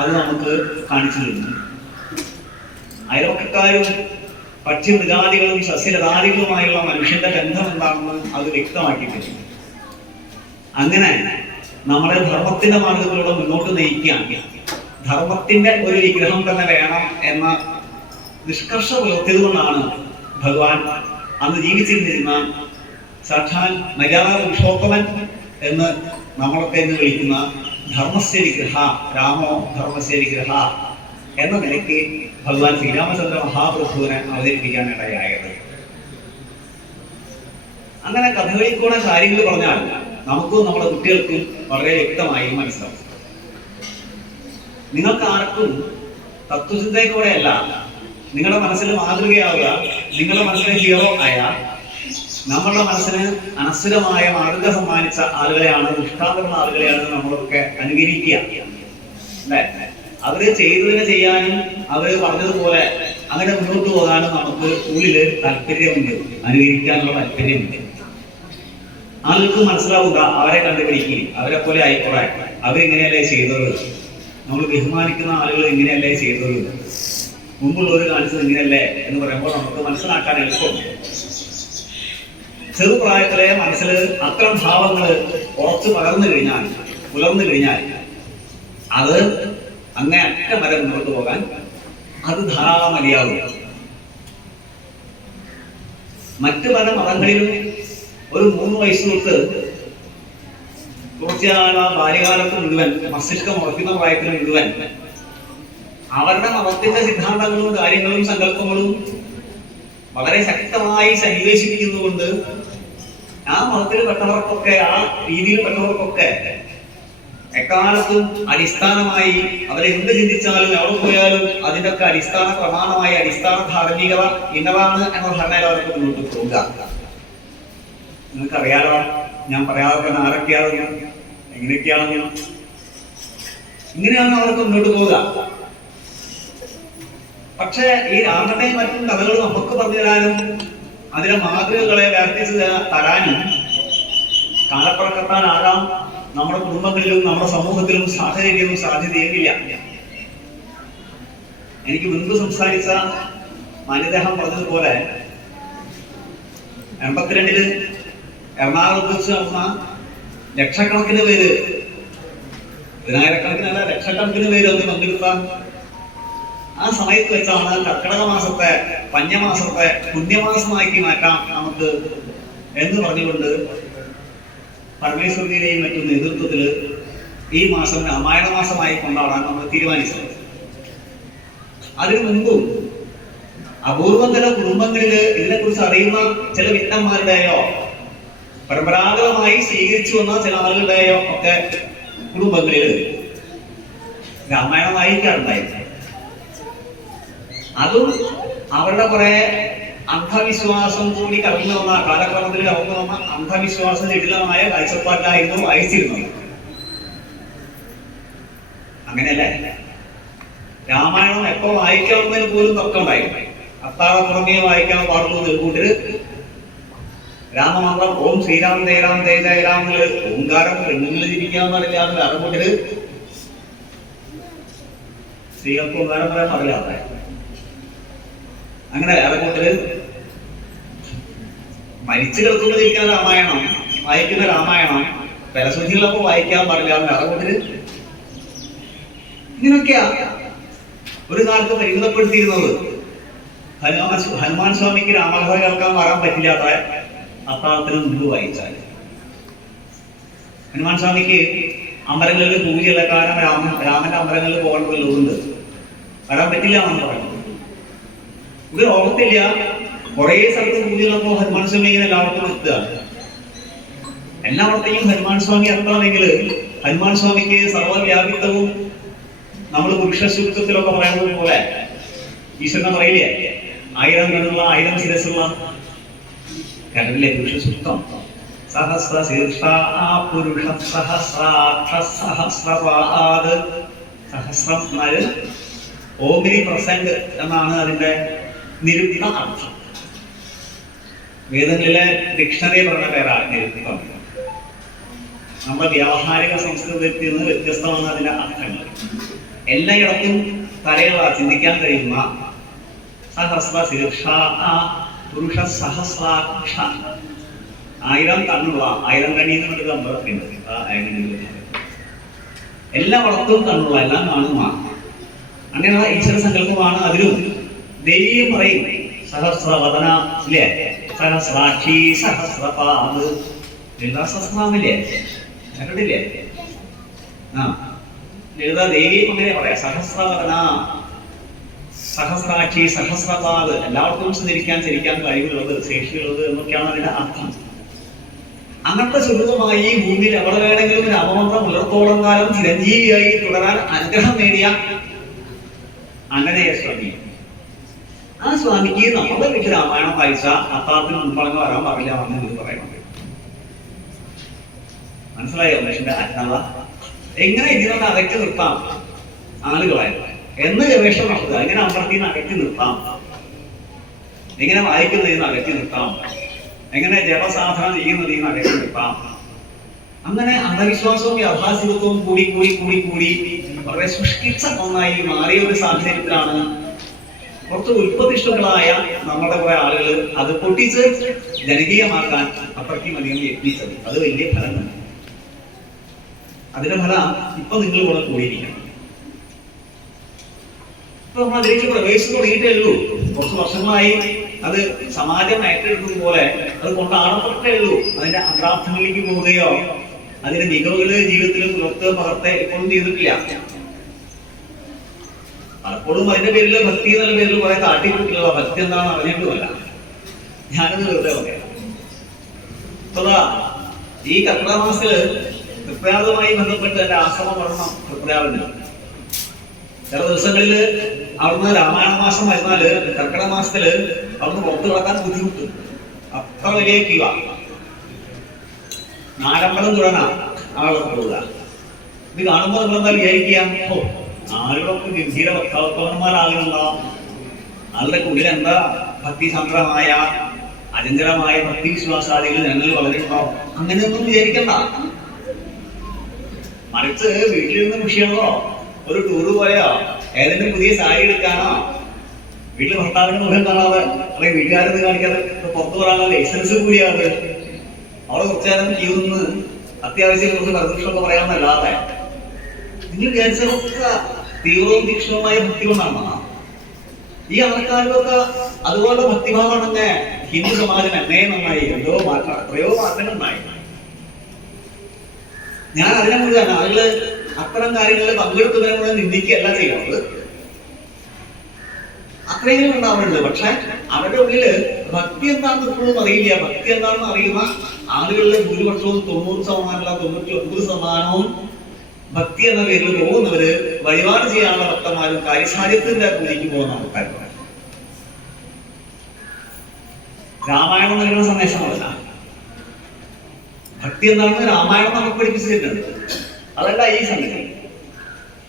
അത് നമുക്ക് കാണിച്ചു തരുന്നു. അയൽവക്കക്കാരും പക്ഷി മൃഗാദികളും സസ്യലതാദികളുമായുള്ള മനുഷ്യന്റെ ബന്ധം എന്താണെന്ന് അത് വ്യക്തമാക്കിയിട്ടുണ്ട്. അങ്ങനെ നമ്മളെ ധർമ്മത്തിന്റെ മാർഗത്തിലൂടെ മുന്നോട്ട് നയിക്കാൻ ധർമ്മത്തിന്റെ ഒരു വിഗ്രഹം തന്നെ വേണം എന്ന നിഷ്കർഷ പുലർത്തിയത് കൊണ്ടാണ് ഭഗവാൻ അന്ന് ജീവിച്ചിരുന്നിരുന്ന സാക്ഷാൽ മര്യാദ പുരുഷോത്തമൻ എന്ന് നമ്മളൊക്കെ എന്ന് വിളിക്കുന്ന ധർമ്മസ്യ വിഗ്രഹ, രാമോ ധർമ്മസ്യ വിഗ്രഹ എന്ന നിലയ്ക്ക് ഭഗവാൻ ശ്രീരാമചന്ദ്ര മഹാപ്രഭുവിനെ അവതരിപ്പിക്കാനിടയായത്. അങ്ങനെ കഥകളിൽ കൂടെ കാര്യങ്ങൾ പറഞ്ഞാൽ നമുക്കും നമ്മുടെ കുട്ടികൾക്കും വളരെ വ്യക്തമായി മനസ്സിലാവും. നിങ്ങൾക്ക് ആർക്കും തത്വചിന്തയോടെയല്ല നിങ്ങളുടെ മനസ്സിൽ മാതൃകയാവുക, നിങ്ങളുടെ മനസ്സിലെ ഹീറോ ആയ, നമ്മളുടെ മനസ്സിന് അനശ്വരമായ മാതൃക സമ്മാനിച്ച ആളുകളെയാണ്, ദൃഷ്ടാന്തമുള്ള ആളുകളെയാണ് നമ്മളൊക്കെ അനുകരിക്കുക. അല്ലെ? അവര് ചെയ്തതിനെ ചെയ്യാനും അവര് പറഞ്ഞതുപോലെ അങ്ങനെ മുന്നോട്ട് പോകാനും നമുക്ക് ഉള്ളില് താല്പര്യമുണ്ട്, അനുകരിക്കാനുള്ള താല്പര്യമുണ്ട്. ആളുകൾക്ക് മനസ്സിലാവുക, അവരെ കണ്ടുപിടിക്കുക, അവരെ പോലെ ആയിക്കോട്ടെ, അവരിങ്ങനെയല്ലേ ചെയ്തത്, നമ്മൾ ബഹുമാനിക്കുന്ന ആളുകൾ ഇങ്ങനെയല്ലേ ചെയ്തത്, മുമ്പുള്ളവർ കാണിച്ചത് ഇങ്ങനെയല്ലേ എന്ന് പറയുമ്പോൾ നമുക്ക് മനസ്സിലാക്കാൻ എളുപ്പമുണ്ട്. ചെറുപ്രായത്തിലെ മനസ്സിൽ അത്തരം ഭാവങ്ങൾ ഉറച്ചു പുലർന്നു കഴിഞ്ഞാൽ അത് അങ്ങേ അറ്റം വരെ മുന്നോട്ട് പോകാൻ അത് ധാരാളം മതിയാകും. മറ്റു പല മതങ്ങളിലും ഒരു 3 വയസ്സ് തൊട്ട് കുറച്ചുകാല ബാല്യകാലത്ത് മുഴുവൻ, മസ്തിഷ്കം ഉറക്കുന്ന പ്രായത്തിന് മുഴുവൻ അവരുടെ മതത്തിന്റെ സിദ്ധാന്തങ്ങളും കാര്യങ്ങളും സങ്കല്പങ്ങളും വളരെ ശക്തമായി സന്നിവേശിപ്പിക്കുന്നതുകൊണ്ട് ആ മതത്തിൽ പെട്ടവർക്കൊക്കെ, ആ രീതിയിൽ പെട്ടവർക്കൊക്കെ എക്കാലത്തും അടിസ്ഥാനമായി അവരെന്ത് ചിന്തിച്ചാലും എവിടെ പോയാലും അതിന്റെ ഒക്കെ അടിസ്ഥാന പ്രമാണമായി അടിസ്ഥാന ധാർമ്മികത ഇന്നതാണ് എന്ന ധാരണയിൽ അവർക്ക് മുന്നോട്ട് പോവുക. നിങ്ങൾക്കറിയാലോ, ഞാൻ പറയാതെ തന്നെ ആരൊക്കെയാണെന്ന്, എങ്ങനെയൊക്കെയാണെന്ന്. ഇങ്ങനെയാണ് അവർക്ക് മുന്നോട്ട് പോവുക. പക്ഷെ ഈ രാമന്റെയും മറ്റും കഥകൾ നമുക്ക് പറഞ്ഞു തരാനും അതിലെ മാതൃകകളെ വ്യാപിച്ചു തരാനും കാലപ്പഴക്കത്താനാകാം നമ്മുടെ കുടുംബങ്ങളിലും നമ്മുടെ സമൂഹത്തിലും സാഹചര്യവും സാധ്യതയുമില്ല. എനിക്ക് മുൻപ് സംസാരിച്ച മാന്യദേഹം പറഞ്ഞതുപോലെ 82 എറണാകുളത്ത് വെച്ച് നടന്ന ലക്ഷക്കണക്കിന് പേര്, 10,000-കണക്കിനല്ല ലക്ഷക്കണക്കിന് പേര് അന്ന് പങ്കെടുത്ത ആ സമയത്ത് വെച്ചാണ് കർക്കിടക മാസത്തെ, പഞ്ഞമാസത്തെ പുണ്യമാസമാക്കി മാറ്റാം നമുക്ക് എന്ന് പറഞ്ഞുകൊണ്ട് പരമേശ്വരിയുടെയും മറ്റും നേതൃത്വത്തിൽ ഈ മാസം രാമായണ മാസമായി കൊണ്ടാടാൻ നമ്മൾ തീരുമാനിച്ചത്. അതിനു മുൻപും അപൂർവം ചില കുടുംബങ്ങളില് ഇതിനെക്കുറിച്ച് അറിയുന്ന ചില വിദ്വാന്മാരുടെയോ പരമ്പരാഗതമായി സ്വീകരിച്ചു വന്ന ചില ആളുകളുടെയോ ഒക്കെ കുടുംബങ്ങളില് രാമായണം വായിക്കാറുണ്ടായിരുന്നു. അതും അവരുടെ കുറെ അന്ധവിശ്വാസം കൂടി കടന്നു വന്ന കാലക്രമത്തിൽ കടന്നു വന്ന അന്ധവിശ്വാസ ജടിലമായ കാഴ്ചപ്പാടിലായിരുന്നു വായിച്ചിരുന്നത്. അങ്ങനെയല്ലേ? രാമായണം എപ്പോ വായിക്കാവുന്നതിന് പോലും തർക്കം ഉണ്ടായിരുന്നു. അത്താഴ പുറമേ വായിക്കാൻ പാടുള്ളൂ, നെൽക്കൂട്ടില് രാമമന്ത്രം ഓം ശ്രീരാം ജയരാം ജയ ജയരാം എന്നുള്ളത് ഓങ്കാരം പെണ്ണുങ്ങൾ ജീവിക്കാൻ പാടില്ല എന്ന് വേറെ കൂട്ടര് സ്ത്രീകൾക്ക് ഓങ്കാരം പറയാൻ പാടില്ല. അങ്ങനെ വേറെ കൂട്ടര് മരിച്ചു കിടക്കുന്നത് ഇരിക്കുന്ന രാമായണം വായിക്കുന്ന രാമായണം പരസ്വതികളൊപ്പം വായിക്കാൻ പാടില്ല എന്ന് വേറെ കൂട്ടര് ഇങ്ങനെയൊക്കെയാ ഒരു കാലത്ത് പരിമിതപ്പെടുത്തിയിരുന്നത്. ഹനുമാൻ സ്വാമിക്ക് രാമകഥ കേൾക്കാൻ വരാൻ പറ്റില്ലാത്ത അത്താഴത്തിന് മുമ്പ് വായിച്ചാൽ ഹനുമാൻ സ്വാമിക്ക് അമ്പലങ്ങളിൽ പൂജയുള്ള കാരണം രാമന്റെ അമ്പലങ്ങളിൽ പോകേണ്ടതുണ്ട് വരാൻ പറ്റില്ല എന്നാണ് പറയുന്നത്. ഇത് ഓർമ്മത്തില്ല. കുറെ സ്ഥലത്ത് പൂജകളപ്പോ ഹനുമാൻ സ്വാമി ഇങ്ങനെ എല്ലാവർക്കും എത്തുകയാണ്. എല്ലാവർക്കും ഹനുമാൻ സ്വാമി എത്തണമെങ്കിൽ ഹനുമാൻ സ്വാമിക്ക് സർവ്വവ്യാപിത്വവും നമ്മൾ പുരുഷ സൂക്തത്തിലൊക്കെ പറയുന്നത് പോലെ ഈശ്വരനെ പറയില്ലേ 1000 കണ്ണുള്ള 1000 ശിരസുള്ള കണ്ടില്ലേ പുരുഷ സൂക്തം. സഹസ്ര ശീർഷ പുരുഷ സഹസ്രാക്ഷ സഹസ്രപാദ്. സഹസ്രം എന്നാല് ഓമിനി പ്രസന്റ് എന്നാണ് അതിന്റെ നിരുക്ത അർത്ഥം. വേദങ്ങളിലെ ഡിക്ഷണറി പറഞ്ഞ പേരാണ് നിരുക്തം. നമ്മുടെ വ്യാവഹാരിക സംസ്കൃതത്തിൽ നിന്ന് വ്യത്യസ്തമാണ് അതിന്റെ അർത്ഥങ്ങൾ. എല്ലായിടത്തും തലയുള്ള ചിന്തിക്കാൻ കഴിയുന്ന സഹസ്ര ശീർഷ പുരുഷ സഹസ്രാക്ഷ 1000 കണ്ണുള്ള 1000 കണ്ണീന്ന് പറഞ്ഞൊരു അമ്പലത്തിനുണ്ട്. എല്ലായിടത്തും കണ്ണുള്ള എല്ലാം കാണുന്ന അങ്ങനെയുള്ള ഈശ്വര സങ്കല്പമാണ്. അതിലും ദേവിയും പറയും സഹസ്രവദന ഇല്ലേ, സഹസ്രാക്ഷി സഹസ്രപാദ്. ലളിതാസഹസ്രനാമില്ലേ കണ്ടിട്ടില്ലേ? ലളിത ദേവിയും അങ്ങനെ പറയാം. സഹസ്രവദന സഹസ്രാക്ഷി സഹസ്രപാദ്. എല്ലാവർക്കും സഞ്ചരിക്കാൻ ചരിക്കാൻ കഴിവുള്ളത് ശേഷിയുള്ളത് എന്നൊക്കെയാണ് അതിന്റെ അർത്ഥം. അങ്ങനത്തെ സ്വരൂപമായി ഈ ഭൂമിയിൽ എവിടെ വേണമെങ്കിലും രാമമന്ത്രം പുലർത്തോളം കാലം ചിരഞ്ജീവിയായി തുടരാൻ അനുഗ്രഹം നേടിയ ആഞ്ജനേയ സ്വാമി. ആ സ്വാമിക്ക് നമ്മുടെ വീട്ടിൽ രാമായണം വായിച്ച അത്താഴത്തിന് മുൻപളങ്ങ് വരാൻ പാടില്ല എന്ന് ഇത് പറയുന്നത്. മനസ്സിലായോ മനുഷ്യന്റെ ആത്മാവ? എങ്ങനെ ഇതിനൊക്കെ അകറ്റി നിർത്താം ആളുകളെ എന്ന് ഗവേഷണം നടത്തുക. എങ്ങനെ അമ്പലത്തിൽ നിന്ന് അകറ്റി നിർത്താം, എങ്ങനെ വായിക്കുന്നതിൽ നിന്ന് അകറ്റി നിർത്താം, എങ്ങനെ ജപസാധന ചെയ്യുന്നതിൽ നിന്ന് അകറ്റി നിർത്താം. അങ്ങനെ അന്ധവിശ്വാസവും യാഥാസ്ഥികത്വവും കൂടി കൂടി കൂടി കൂടി വളരെ സൃഷ്ടിച്ച ഒന്നായി മാറിയ ഒരു സാഹചര്യത്തിലാണ് കുറച്ച് ഉൽപ്പതിഷ്ഠുക്കളായ നമ്മുടെ കുറെ ആളുകൾ അത് പൊട്ടിച്ച് ജനകീയമാക്കാൻ അത്രയ്ക്കും അധികം യത്നിച്ചത്. അത് വലിയ ഫലം തന്നെ. അതിന്റെ ഫലം ഇപ്പൊ നിങ്ങൾ ഇവിടെ കൂടിയിരിക്കണം. ഇപ്പൊ നമ്മൾ അതിലേക്ക് പ്രവേശിച്ചു തുടങ്ങിയിട്ടേ ഉള്ളൂ. കുറച്ച് വർഷങ്ങളായി അത് സമാജം ഏറ്റെടുക്കുന്നത് പോലെ അത് കൊണ്ടാടപ്പെട്ടേ ഉള്ളൂ. അതിന്റെ അഗ്രാർത്ഥങ്ങളിലേക്ക് പോവുകയോ അതിന്റെ മികവുകള് ജീവിതത്തിലും പകർത്തെ ഇപ്പോഴും ചെയ്തിട്ടില്ല. പലപ്പോഴും അതിന്റെ പേരില് ഭക്തി എന്നുള്ള പേരിൽ കുറെ കാട്ടിക്കൂട്ടിലുള്ള ഭക്തി എന്താണെന്ന് അറിഞ്ഞിട്ടുമല്ല. ഞാനത് വെറുതെ പറയാം. ഇപ്പതാ ഈ കർക്കിടക മാസത്തില് തൃപ്രയാഗവുമായി ബന്ധപ്പെട്ട് എന്റെ ആശ്രമം പഠനം തൃപ്രയാഗിന് ചില ദിവസങ്ങളില് അവിടുന്ന് രാമായണ മാസം വരുന്നാല് കർക്കിടക മാസത്തില് അവിടുന്ന് പുറത്തു കിടക്കാൻ ബുദ്ധിമുട്ട്. അത്ര വലിയ ക്യൂ. നാലമ്പലം തുഴന ആളുകൾ പോവുക. ഇത് കാണുമ്പോൾ നമ്മളെന്താ വിചാരിക്കാം, ആളുകളൊക്കെ ഗംഭീര ഭക്തവന്മാരാകുന്നുണ്ടാവും. ആളുടെ ഉള്ളിൽ എന്താ ഭക്തിസംഗ്രഹമായ അചഞ്ചലമായ ഭക്തി വിശ്വാസാദികൾ ജനങ്ങളിൽ വളരെ ഉണ്ടാവും. അങ്ങനെയൊന്നും വിചാരിക്കണ്ട. മറിച്ച് വീട്ടിലിരുന്ന് വിഷയമോ ഒരു ടൂറ് പോയോ ഏതെങ്കിലും പുതിയ സാരി എടുക്കാനോ വീട്ടിൽ ഭർത്താവിന്റെ മുഖം കാണാതെ അല്ലെങ്കിൽ വീട്ടുകാരെന്ന് കാണിക്കാതെ പുറത്തു പറയാനുള്ള ലൈസൻസ് കൂടിയാണ്. അവിടെ കുറച്ചു നേരം ക്യൂ നിന്ന് അത്യാവശ്യം കുറച്ച് പരദൃഷ്ടമൊക്കെ പറയാമെന്നല്ലാതെ നിങ്ങൾ വിചാരിച്ചതൊക്കെ തീവ്രവും തീക്ഷ്ണവുമായ ഭക്തി കൊണ്ടാണ്. ഈ ആൾക്കാർക്കൊക്കെ അതുപോലെ ഭക്തിഭാവം തന്നെ ഹിന്ദു സമാജം എന്നേ നന്നായി എത്രയോ മാറ്റങ്ങൾ ഉണ്ടായി. ഞാൻ അതിനെ മുഴുവൻ ആളുകള് അത്തരം കാര്യങ്ങളിൽ പങ്കെടുക്കുന്നതിനെ മുഴുവൻ നിന്ദിക്കുകയല്ല ചെയ്യുന്നത്. അത്രയെങ്കിലും ഉണ്ടാവുന്നുണ്ട്. പക്ഷെ അവരുടെ ഉള്ളില് ഭക്തി എന്താണെന്ന് ഇപ്പോഴും അറിയില്ല. ഭക്തി എന്താണെന്ന് അറിയുന്ന ആളുകളിലെ ഭൂരിപക്ഷവും 90% 99% ഭക്തി എന്ന പേരിൽ പോകുന്നവര് വഴിപാട് ചെയ്യാനുള്ള ഭക്തന്മാരും കാര്യസാധ്യത്തിന്റെ പൂജയ്ക്ക് പോകുന്ന ആൾക്കാരുമാണ്. രാമായണം നൽകുന്ന സന്ദേശമല്ല. ഭക്തി എന്താണെന്ന് രാമായണം നമുക്ക് പഠിപ്പിച്ചിട്ടുണ്ട്. അതല്ല ഈ സംഗതി.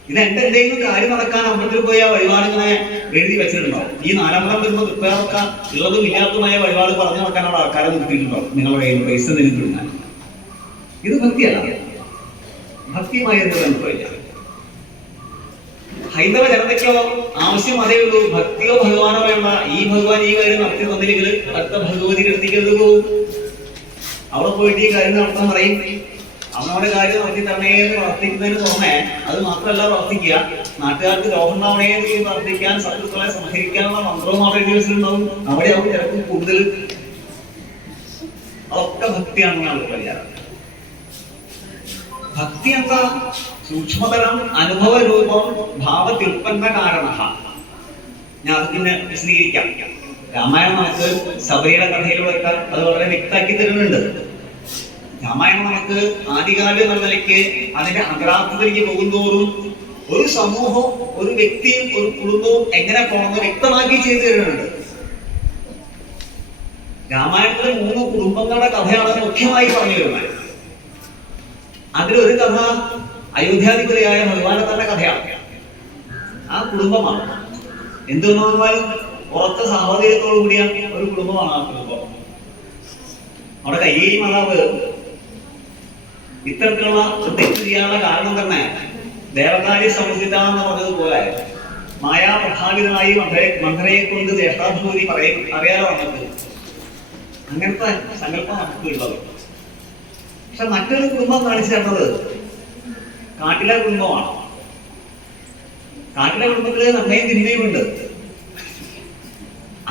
ഇത് എന്തെങ്കിലും കാര്യം നടക്കാൻ അമ്പലത്തിൽ പോയാൽ വഴിപാടിങ്ങനെ എഴുതി വെച്ചിട്ടുണ്ടാവും. ഈ 4-ാം പടം വരുമ്പോൾ തൃപ്പേർക്ക ഉള്ളതും ഇല്ലാത്തതുമായ വഴിപാട് പറഞ്ഞു വെക്കാനുള്ള ആൾക്കാരെ നിർത്തിയിട്ടുണ്ടാവും നിങ്ങളുടെ കയ്യിൽ പൈസ എന്തെങ്കിലും കിട്ടാൻ. ഇത് ഭക്തിയല്ല, ഭക്തിയുമായി എന്ത് ബന്ധമില്ല. ഹൈന്ദവ ജനതയ്ക്കോ ആവശ്യം അതേ ഉള്ളൂ. ഭക്തിയോ ഭഗവാനോ വേണ്ട. ഈ ഭഗവാൻ ഈ കാര്യം നടത്തി തന്നില്ലെങ്കിൽ അടുത്ത ഭഗവതിയുടെ അടുത്തേക്ക് അത് പോകും. അവിടെ പോയിട്ട് ഈ കാര്യം നടത്താൻ പറയും. അവനവിടെ കാര്യം നടത്തി തരണേ എന്ന് പ്രാർത്ഥിക്കുന്നതിന് പുറമെ അത് മാത്രമല്ല പ്രാർത്ഥിക്കുക, നാട്ടുകാർക്ക് രോഗം ഉണ്ടാവണേ എന്ന് പ്രാർത്ഥിക്കാൻ, ശത്രുക്കളെ സംഹരിക്കാനുള്ള മന്ത്രവും അവിടെ എഴുതി വെച്ചിട്ടുണ്ടാവും. അവിടെ അവർ ചിലപ്പോൾ കൂടുതൽ അതൊക്കെ ഭക്തിയാണെന്നാണ് പറയാറ്. ഭക്തി എന്താ? സൂക്ഷ്മതരം അനുഭവ രൂപം ഭാവത്യുൽപ്പന്ന കാരണ. ഞാൻ അത് പിന്നെ വിശദീകരിക്കാം. രാമായണം നമുക്ക് ശബരിയുടെ കഥയിലൂടെ അത് വളരെ വ്യക്തമാക്കി തരുന്നുണ്ട്. രാമായണം നമുക്ക് ആദ്യകാലം എന്ന നിലയ്ക്ക് അതിന്റെ അഗ്രാർത്ഥത്തിലേക്ക് പോകുന്തോറും ഒരു സമൂഹവും ഒരു വ്യക്തിയും ഒരു കുടുംബവും എങ്ങനെ പോകണമെന്ന് വ്യക്തമാക്കി ചെയ്തു തരുന്നുണ്ട്. രാമായണത്തിലെ 3 കുടുംബങ്ങളുടെ കഥയാണ് മുഖ്യമായി പറഞ്ഞു വരുന്നത്. അതിലൊരു കഥ അയോധ്യാധിപതിയായ ഭഗവാനെ തന്നെ കഥയാണ്. ആ കുടുംബമാണ് എന്തെന്ന് പറഞ്ഞാലും ഉറച്ച സാഹോദര്യത്തോടു കൂടിയ ഒരു കുടുംബമാണ് ആ കുടുംബം. അവിടെ കയ്യേരി മാതാവ് ഇത്തരത്തിലുള്ള തെറ്റ് ചെയ്യാനുള്ള കാരണം തന്നെ ദേവകാര്യ സമുദ്രിത എന്ന് പറഞ്ഞതുപോലെ മായാപ്രഭാവിതനായി മന്ധരയെ കൊണ്ട് ജ്യേഷ്ഠാഭിമതി അറിയാലോ നമുക്ക്. അങ്ങനത്തെ സങ്കല്പം നമുക്ക് ഉള്ളത്. പക്ഷെ മറ്റൊരു കുടുംബം കാണിച്ചു തരുന്നത് കാട്ടിലെ കുടുംബമാണ്. കാട്ടിലെ കുടുംബത്തില് നന്മയും തിന്മയുമുണ്ട്.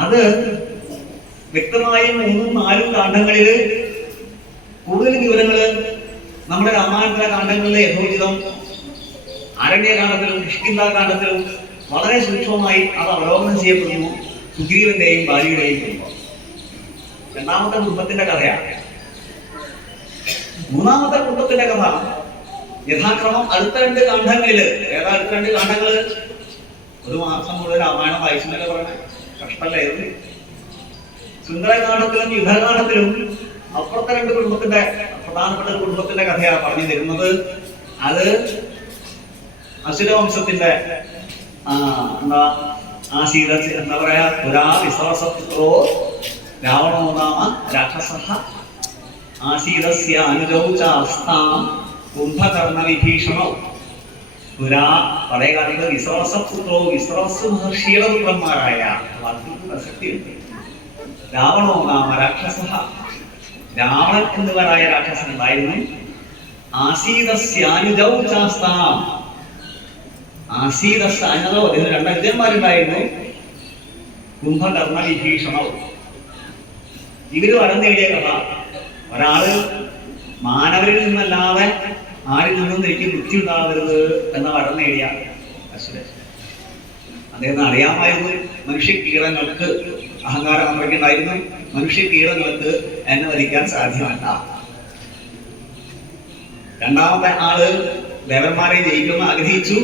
അത് വ്യക്തമായും 3-4 കാണ്ഡങ്ങളില് കൂടുതൽ വിവരങ്ങള് നമ്മുടെ രാമായണത്തിലെ കാണ്ഡങ്ങളിലെ യഥോചിതം ആരണ്യകാണ്ഡത്തിലും കിഷ്കിന്ധാകാണ്ഡത്തിലും വളരെ സൂക്ഷ്മമായി അത് അവലോകനം ചെയ്യപ്പെടുന്നു. സുഗ്രീവന്റെയും ഭാര്യയുടെയും കുടുംബം 2ാമത്തെ കുടുംബത്തിന്റെ കഥയാണ്. 3ാമത്തെ കുടുംബത്തിന്റെ കഥ യഥാക്രമം അടുത്ത 2 കാണ്ഡങ്ങളില്. ഏതാ അടുത്ത 2 കാണ്ഡങ്ങള്? ഒരു മാസം മുഴുവൻ രാമായണം വായിച്ചെന്നൊക്കെ പറഞ്ഞ കഷ്ടമല്ലായിരുന്നു. സുന്ദരകാണ്ഡത്തിലും യുദ്ധകാണ്ഡത്തിലും അപ്പുറത്തെ 2 കുടുംബത്തിന്റെ പ്രധാനപ്പെട്ട ഒരു കുടുംബത്തിന്റെ കഥയാണ് പറഞ്ഞു തരുന്നത്. അത് അസുരവംശത്തിന്റെ എന്താ ആസീത എന്താ പറയാ പുരാ വിശ്വാസപുത്രോ രാവണോ നാമ രാക്ഷസഃ ആസീതസ്യ അനുജൗ ചാസ്താം കുംഭകർണ വിഭീഷണോ. പുരാ പഴയ കാലത്ത് വിശ്വാസപുത്രോ വിശ്വാസ മഹർഷിയുടെ പുത്രന്മാരായ പ്രസക്തിയുണ്ട്. രാവണോ നാമ രാക്ഷസഃ, രാവണൻ എന്നിവരായ രാക്ഷസൻ ഉണ്ടായിരുന്നു. ആസീതസ്യാനുജൗ ചാസ്താം, ആസീതസ്യാനുജൗ ഇതിന് 2 അനുജന്മാരുണ്ടായിരുന്നു. കുംഭകർണ വിഭീഷണവും. ഇവര് വരം നേടിയ കഥ ഒരാള് മാനവരിൽ നിന്നല്ലാതെ ആരിൽ നിന്നും എനിക്ക് വൃത്തി ഉണ്ടാകരുത് എന്ന വരം നേടിയ അസുരൻ. അദ്ദേഹത്തിന് അറിയാമായിരുന്നു മനുഷ്യ കീടങ്ങൾക്ക് അഹങ്കാരം അത്രയ്ക്കുണ്ടായിരുന്നു. മനുഷ്യ കീടങ്ങൾക്ക് എന്നെ വധിക്കാൻ സാധ്യമല്ല. 2ാമത്തെ ആള് ദേവന്മാരെ ജയിക്കുമെന്ന് ആഗ്രഹിച്ചു.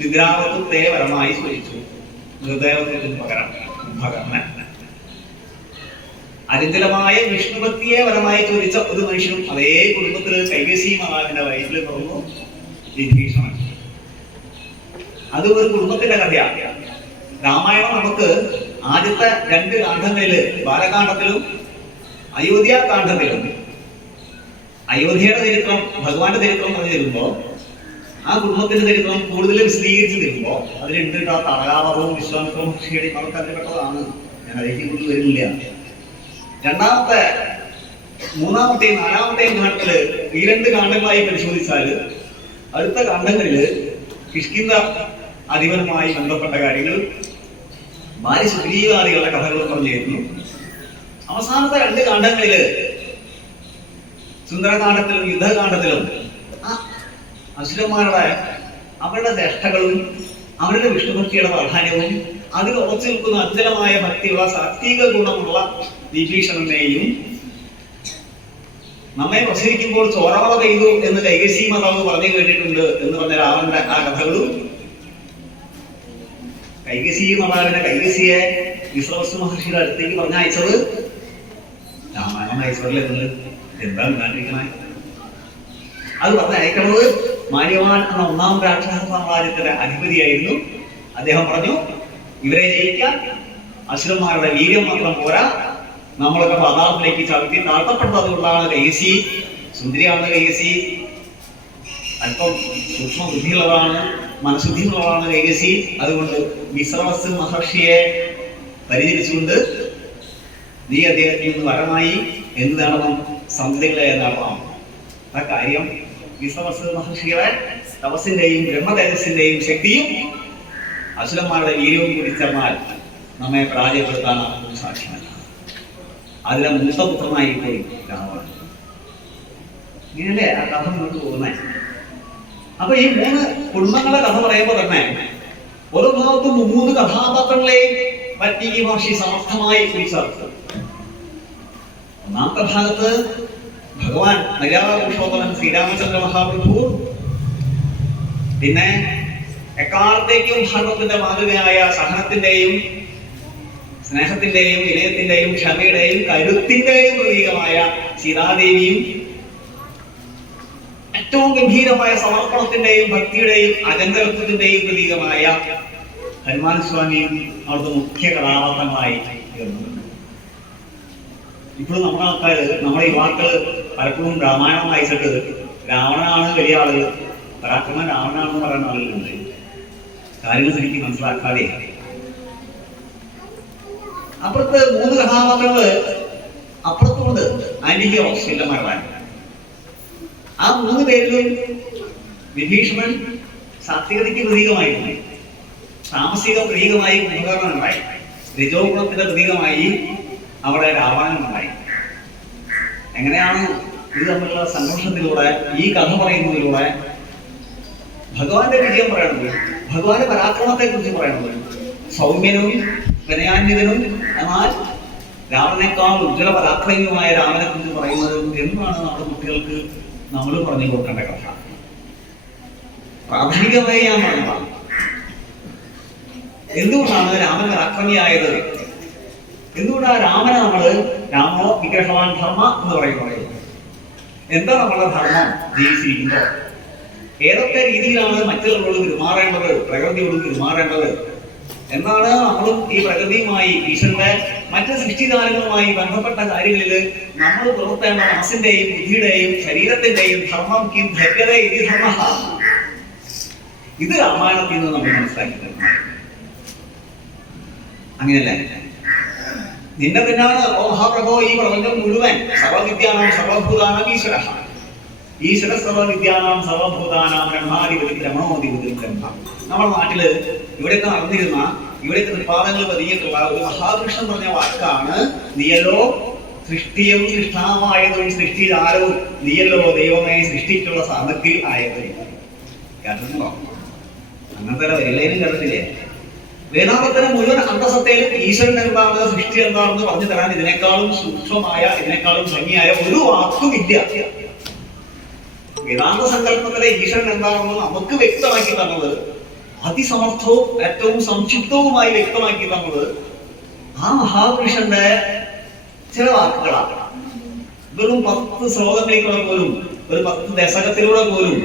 നിദ്രാവത്വത്തെ വരമായി ചോദിച്ചു. നിർദേവത്വത്തിന് പകരം കുംഭകർണൻ. അരിഞ്ചലമായ വിഷ്ണുഭക്തിയെ വരമായി ചോദിച്ച ഒരു മനുഷ്യനും അതേ കുടുംബത്തില് കൈകസി മഹാവിന്റെ വയറ്റിൽ തുറന്നു വിഭീഷണൻ. അത് ഒരു കുടുംബത്തിന്റെ കഥയാണ്. രാമായണം നമുക്ക് ആദ്യത്തെ 2 കാണ്ഡങ്ങളില് ബാലകാണ്ഡത്തിലും അയോധ്യാകാണ്ഡത്തിലും അയോധ്യയുടെ ചരിത്രം ഭഗവാന്റെ ചരിത്രം പറഞ്ഞു തരുമ്പോ ആ കുടുംബത്തിന്റെ ചരിത്രം കൂടുതൽ വിശദീകരിച്ച് തരുമ്പോ അതിലുണ്ട് തടകാവറവും വിശ്വാമിത്രവും ഋഷിയുടെയും അതൊക്കെ അതിൽപ്പെട്ടതാണ്. ഞാൻ അതിലേക്ക് കൂടുതൽ വരുന്നില്ല. 2ാമത്തെ 3ാമത്തെയും 4ാമത്തെയും കാണ്ഡത്തില് ഈ 2 കാണ്ഡങ്ങളായി പരിശോധിച്ചാല് അടുത്ത കാണ്ഡങ്ങളില് കിഷ്കിന്ധ അധിപനുമായി ബന്ധപ്പെട്ട കാര്യങ്ങൾ ഭാര്യ സുഗ്രീവാദികളുടെ കഥകൾ പറഞ്ഞിരുന്നു. അവസാനത്തെ 2 കാണ്ഡങ്ങളില് സുന്ദരകാണ്ഡത്തിലും യുദ്ധകാണ്ഡത്തിലും അസുരന്മാരുടെ അവരുടെ ചേഷ്ടകളും അവരുടെ വിഷ്ണുഭക്തിയുടെ പ്രാധാന്യവും അതിൽ ഉറച്ചു നിൽക്കുന്ന അഞ്ചലമായ ഭക്തിയുള്ള സാത്വിക ഗുണമുള്ള വിഭീഷണനെയും നമ്മെ പ്രസരിക്കുമ്പോൾ ചോരമള പെയ്തു എന്ന് കൈകസി മാതാവ് പറഞ്ഞു കേട്ടിട്ടുണ്ട് എന്ന് പറഞ്ഞ രാവണന്റെ ആ കഥകളും കൈകസി മാതാവിന്റെ കൈകസിയെ വിശ്രവസ്തു മഹർഷിയുടെ അടുത്തേക്ക് പറഞ്ഞയച്ചത് രാമായണം അയച്ചവരിൽ എന്താണ് കണ്ടിരിക്കണേ? അത് പറഞ്ഞയക്കണത് മാര്യവാൻ എന്ന 1ാം രാക്ഷസ സാമ്രാജ്യത്തിന്റെ അധിപതിയായിരുന്നു. അദ്ദേഹം പറഞ്ഞു ഇവരെ ജയിക്കാൻ അസുരന്മാരുടെ വീര്യം മാത്രം പോരാ, നമ്മളൊക്കെ പാതാളത്തിലേക്ക് ചവിട്ടി താഴ്ത്തപ്പെട്ടതുകൊണ്ടാണ് കൈകസി സുന്ദരിയാണ്. കൈകസി അല്പം സൂക്ഷ്മ ബുദ്ധിയുള്ളതാണ്, മനഃശുദ്ധിയുള്ളതാണ് കൈകസി. അതുകൊണ്ട് വിശ്രവസ് മഹർഷിയെ പരിചരിച്ചുകൊണ്ട് നീ അദ്ദേഹത്തിൽ നിന്ന് വരമായി എന്ന് നടണം, സന്ധികളെ നടണം. ആ കാര്യം വിശ്രവസ് മഹർഷിയുടെ തപസ്സിന്റെയും ബ്രഹ്മതേജസ്സിന്റെയും ശക്തിയും അസുരന്മാരുടെ വീര്യവും കൂടി ചേർന്നാൽ നമ്മെ പരാജയപ്പെടുത്താൻ സാധ്യമല്ല. അതിലെ മൂത്തപുത്രനായി പോയി രാവണൻ. ഇങ്ങനെയല്ലേ ആ കഥ മുന്നോട്ട് പോകുന്നത്. അപ്പൊ ഈ 3 കുടുംബങ്ങളുടെ കഥ പറയുമ്പോൾ തന്നെ ഓരോ ഭാഗത്തും 3 കഥാപാത്രങ്ങളെയും വാൽമീകി മഹർഷി സമർത്ഥമായി കുറിച്ചേർത്തു. ഒന്നാമത്തെ ഭാഗത്ത് ഭഗവാൻ മര്യാദാപുരുഷോത്തമൻ ശ്രീരാമചന്ദ്ര മഹാപ്രഭു, പിന്നെ എക്കാലത്തേക്കും ഭാരതത്തിന്റെ മാതൃകയായ സഹനത്തിന്റെയും സ്നേഹത്തിന്റെയും വിനയത്തിന്റെയും ക്ഷമയുടെയും കരുത്തിന്റെയും പ്രതീകമായ സീതാദേവിയും, ഏറ്റവും ഗംഭീരമായ സമർപ്പണത്തിന്റെയും ഭക്തിയുടെയും അജന്തരത്വത്തിന്റെയും പ്രതീകമായ ഹനുമാൻ സ്വാമിയും അവിടുത്തെ മുഖ്യ കഥാപാത്രങ്ങളായി തീർന്നു. ഇപ്പോഴും നമ്മുടെ ആൾക്കാര്, നമ്മുടെ യുവാക്കള് പലപ്പോഴും രാമായണം വായിച്ചിട്ട് രാവണനാണ് വലിയ ആളുകൾ, പരാക്രമൻ രാവണനാണെന്ന് പറയുന്ന ആളുകളുണ്ട്. കാര്യങ്ങൾ ശരിക്കും മനസ്സിലാക്കാതെ അപ്പുറത്ത് 3 കഥാപാത്രങ്ങള് അപ്പുറത്തുകൊണ്ട് ആന്റി ഹീറോസ് വില്ലന്മാരാണ്. ആ 3 പേരിലും വിഭീഷണൻ സാത്വികതയ്ക്ക് പ്രതീകമായിരുന്നു, താമസിക പ്രതീകമായി കുംഭകർണനുണ്ടായി, രജോ ഗുണത്തിന്റെ പ്രതീകമായി അവിടെ രാവണനുണ്ടായി. എങ്ങനെയാണ് ഇത് തമ്മിലുള്ള സംഘർഷത്തിലൂടെ ഈ കഥ പറയുന്നതിലൂടെ ഭഗവാന്റെ വിജയം പറയണത്, ഭഗവാന്റെ പരാക്രമത്തെ കുറിച്ച് പറയണത്, സൗമ്യനും വിനയാന്വിതനും എന്നാൽ രാവണനേക്കാൾ ഉജ്ജ്വല പരാക്രമിയുമായ രാമനെ കുറിച്ച് പറയുന്നത് എന്നാണ് നമ്മുടെ കുട്ടികൾക്ക് നമ്മൾ പറഞ്ഞു കൊടുക്കേണ്ട കഥ. പ്രാഥമികമായി ഞാൻ പറഞ്ഞതാണ് എന്തുകൊണ്ടാണ് രാമൻ പരാക്രമിയായത്, എന്തുകൊണ്ടാണ് രാമനെ നമ്മള് രാമോ വിഗ്രഹവാൻ ധർമ്മ എന്ന് പറയുന്നത്. എന്താ നമ്മുടെ ധർമ്മം? ജീവിച്ചിരിക്കുമ്പോൾ ഏതൊക്കെ രീതിയിലാണ് മറ്റുള്ളവരോട് പെരുമാറേണ്ടത്, പ്രകൃതിയോട് പെരുമാറേണ്ടത് എന്നാണ് നമ്മളും ഈ പ്രകൃതിയുമായി ഈശ്വരന്റെ മറ്റ് സൃഷ്ടിജാലങ്ങളുമായി ബന്ധപ്പെട്ട കാര്യങ്ങളിൽ നമ്മൾ പുലർത്തേണ്ട മനസ്സിന്റെയും ബുദ്ധിയുടെയും ശരീരത്തിന്റെയും ധർമ്മം കിം ധര്യതേ ഇതി ധർമ്മഃ. ഇത് രാമായണത്തിൽ നിന്ന് നമ്മൾ മനസ്സിലാക്കി. അങ്ങനെയല്ലേ? നിന്നെ തന്നെയാണ് ഓ മഹാപ്രഭോ ഈ പ്രപഞ്ചം മുഴുവൻ സർവവിദ്യാനാം സർവഭൂതാനാം ഈശ്വര, ഈശ്വര സർവവിദ്യാനാം സർവഭൂതാനാം ബ്രഹ്മാധിപതി രമണോധിപതി ബ്രഹ്മ. നമ്മുടെ നാട്ടില് ഇവിടെയൊക്കെ നടന്നിരുന്ന, ഇവിടെയൊക്കെ നിർപ്പാദങ്ങൾ പതിഞ്ഞിട്ടുള്ള ഒരു മഹാകൃഷ്ണൻ പറഞ്ഞ വാക്കാണ് നീയല്ലോ സൃഷ്ടിയും സൃഷ്ടാവായതും സൃഷ്ടിജാലവും, നീയല്ലോ ദൈവമേ സൃഷ്ടിക്കുള്ള സാമഗ്രി ആയത്. കേട്ടിട്ടുണ്ടോ? അങ്ങനത്തെ വരികളേലും കേട്ടിട്ടില്ലേ? വേദാന്തത്തിന് മുഴുവൻ അന്തസത്തയിലും ഈശ്വരൻ എന്താണ്, സൃഷ്ടി എന്താണെന്ന് പറഞ്ഞു തരാൻ ഇതിനേക്കാളും സൂക്ഷ്മമായ, ഇതിനേക്കാളും ഭംഗിയായ ഒരു വാക്കും ഇല്ല. വേദാന്ത സങ്കല്പത്തിലെ ഈശ്വരൻ എന്താണെന്ന് നമുക്ക് വ്യക്തമാക്കി തന്നത്, അതിസമർത്ഥവും ഏറ്റവും സംക്ഷിപ്തവുമായി വ്യക്തമാക്കി തന്നത് ആ മഹാപുരുഷന്റെ ചില വാക്കുകളാണ്. വെറും 10 ശ്ലോകങ്ങളിലൂടെ പോലും, ഒരു 10 ദശകത്തിലൂടെ പോലും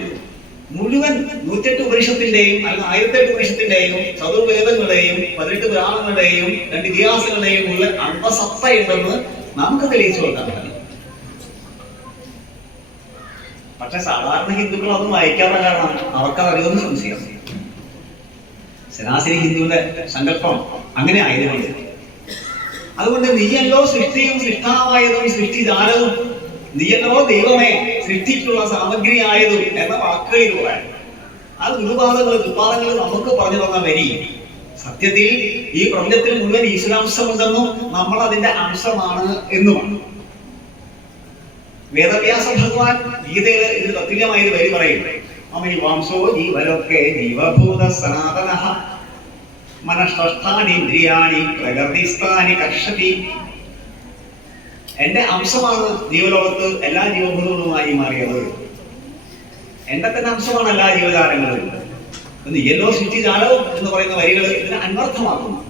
മുഴുവൻ 108 ഉപനിഷത്തിന്റെയും അല്ലെങ്കിൽ 1008 ഉപനിഷത്തിന്റെയും ചതുർവേദങ്ങളുടെയും 18 പുരാണങ്ങളുടെയും 2 ഇതിഹാസങ്ങളുടെയും മുഴുവൻ അന്തസത്തയുണ്ടെന്ന് നമുക്ക് തെളിയിച്ചു കൊടുക്കാൻ പറ്റും. പക്ഷെ സാധാരണ ഹിന്ദുക്കൾ അതൊന്നും വായിക്കാത്ത കാരണം അവർക്കത് അറിയുമെന്ന് സംശയം. ശരാശരി ഹിന്ദുവിന്റെ സങ്കല്പം അങ്ങനെ ആയതുകൊണ്ട്, അതുകൊണ്ട് നീയല്ലോ സൃഷ്ടിയും സൃഷ്ടാവായതും സൃഷ്ടിജാലവും, നീയല്ലോ ദൈവമേ സൃഷ്ടിക്കുള്ള സാമഗ്രി ആയതും എന്ന വാക്കുകളിലൂടെ ആ ഉത്പാദങ്ങൾ നമുക്ക് പറഞ്ഞു തന്ന വരി സത്യത്തിൽ ഈ പ്രപഞ്ചത്തിൽ മുഴുവൻ ഈശ്വരാംശമുണ്ടെന്നും നമ്മൾ അതിന്റെ അംശമാണ് എന്നുമാണ്. വേദവ്യാസ ഭഗവാൻ ഗീതയിൽ ഇത് തത്തുല്യമായ ഒരു വരി പറയും, അമൈവാംസോ ജീവലൊക്കെ ജീവഭൂത സനാതനഃ മനഃഷ്ഠാനീന്ദ്രിയാണി പ്രകൃതിസ്ഥാനി കർഷതി. എന്റെ അംശമാണ് ജീവലോകത്ത് എല്ലാ ജീവഭൂതങ്ങളുമായി മാറിയത്, എന്റെ തന്നെ അംശമാണ് എല്ലാ ജീവജാലങ്ങളും. നീയല്ലോ സൃഷ്ടിജാലവും എന്ന് പറയുന്ന വരികൾ ഇതിനെ അന്വർത്ഥമാക്കുന്നു.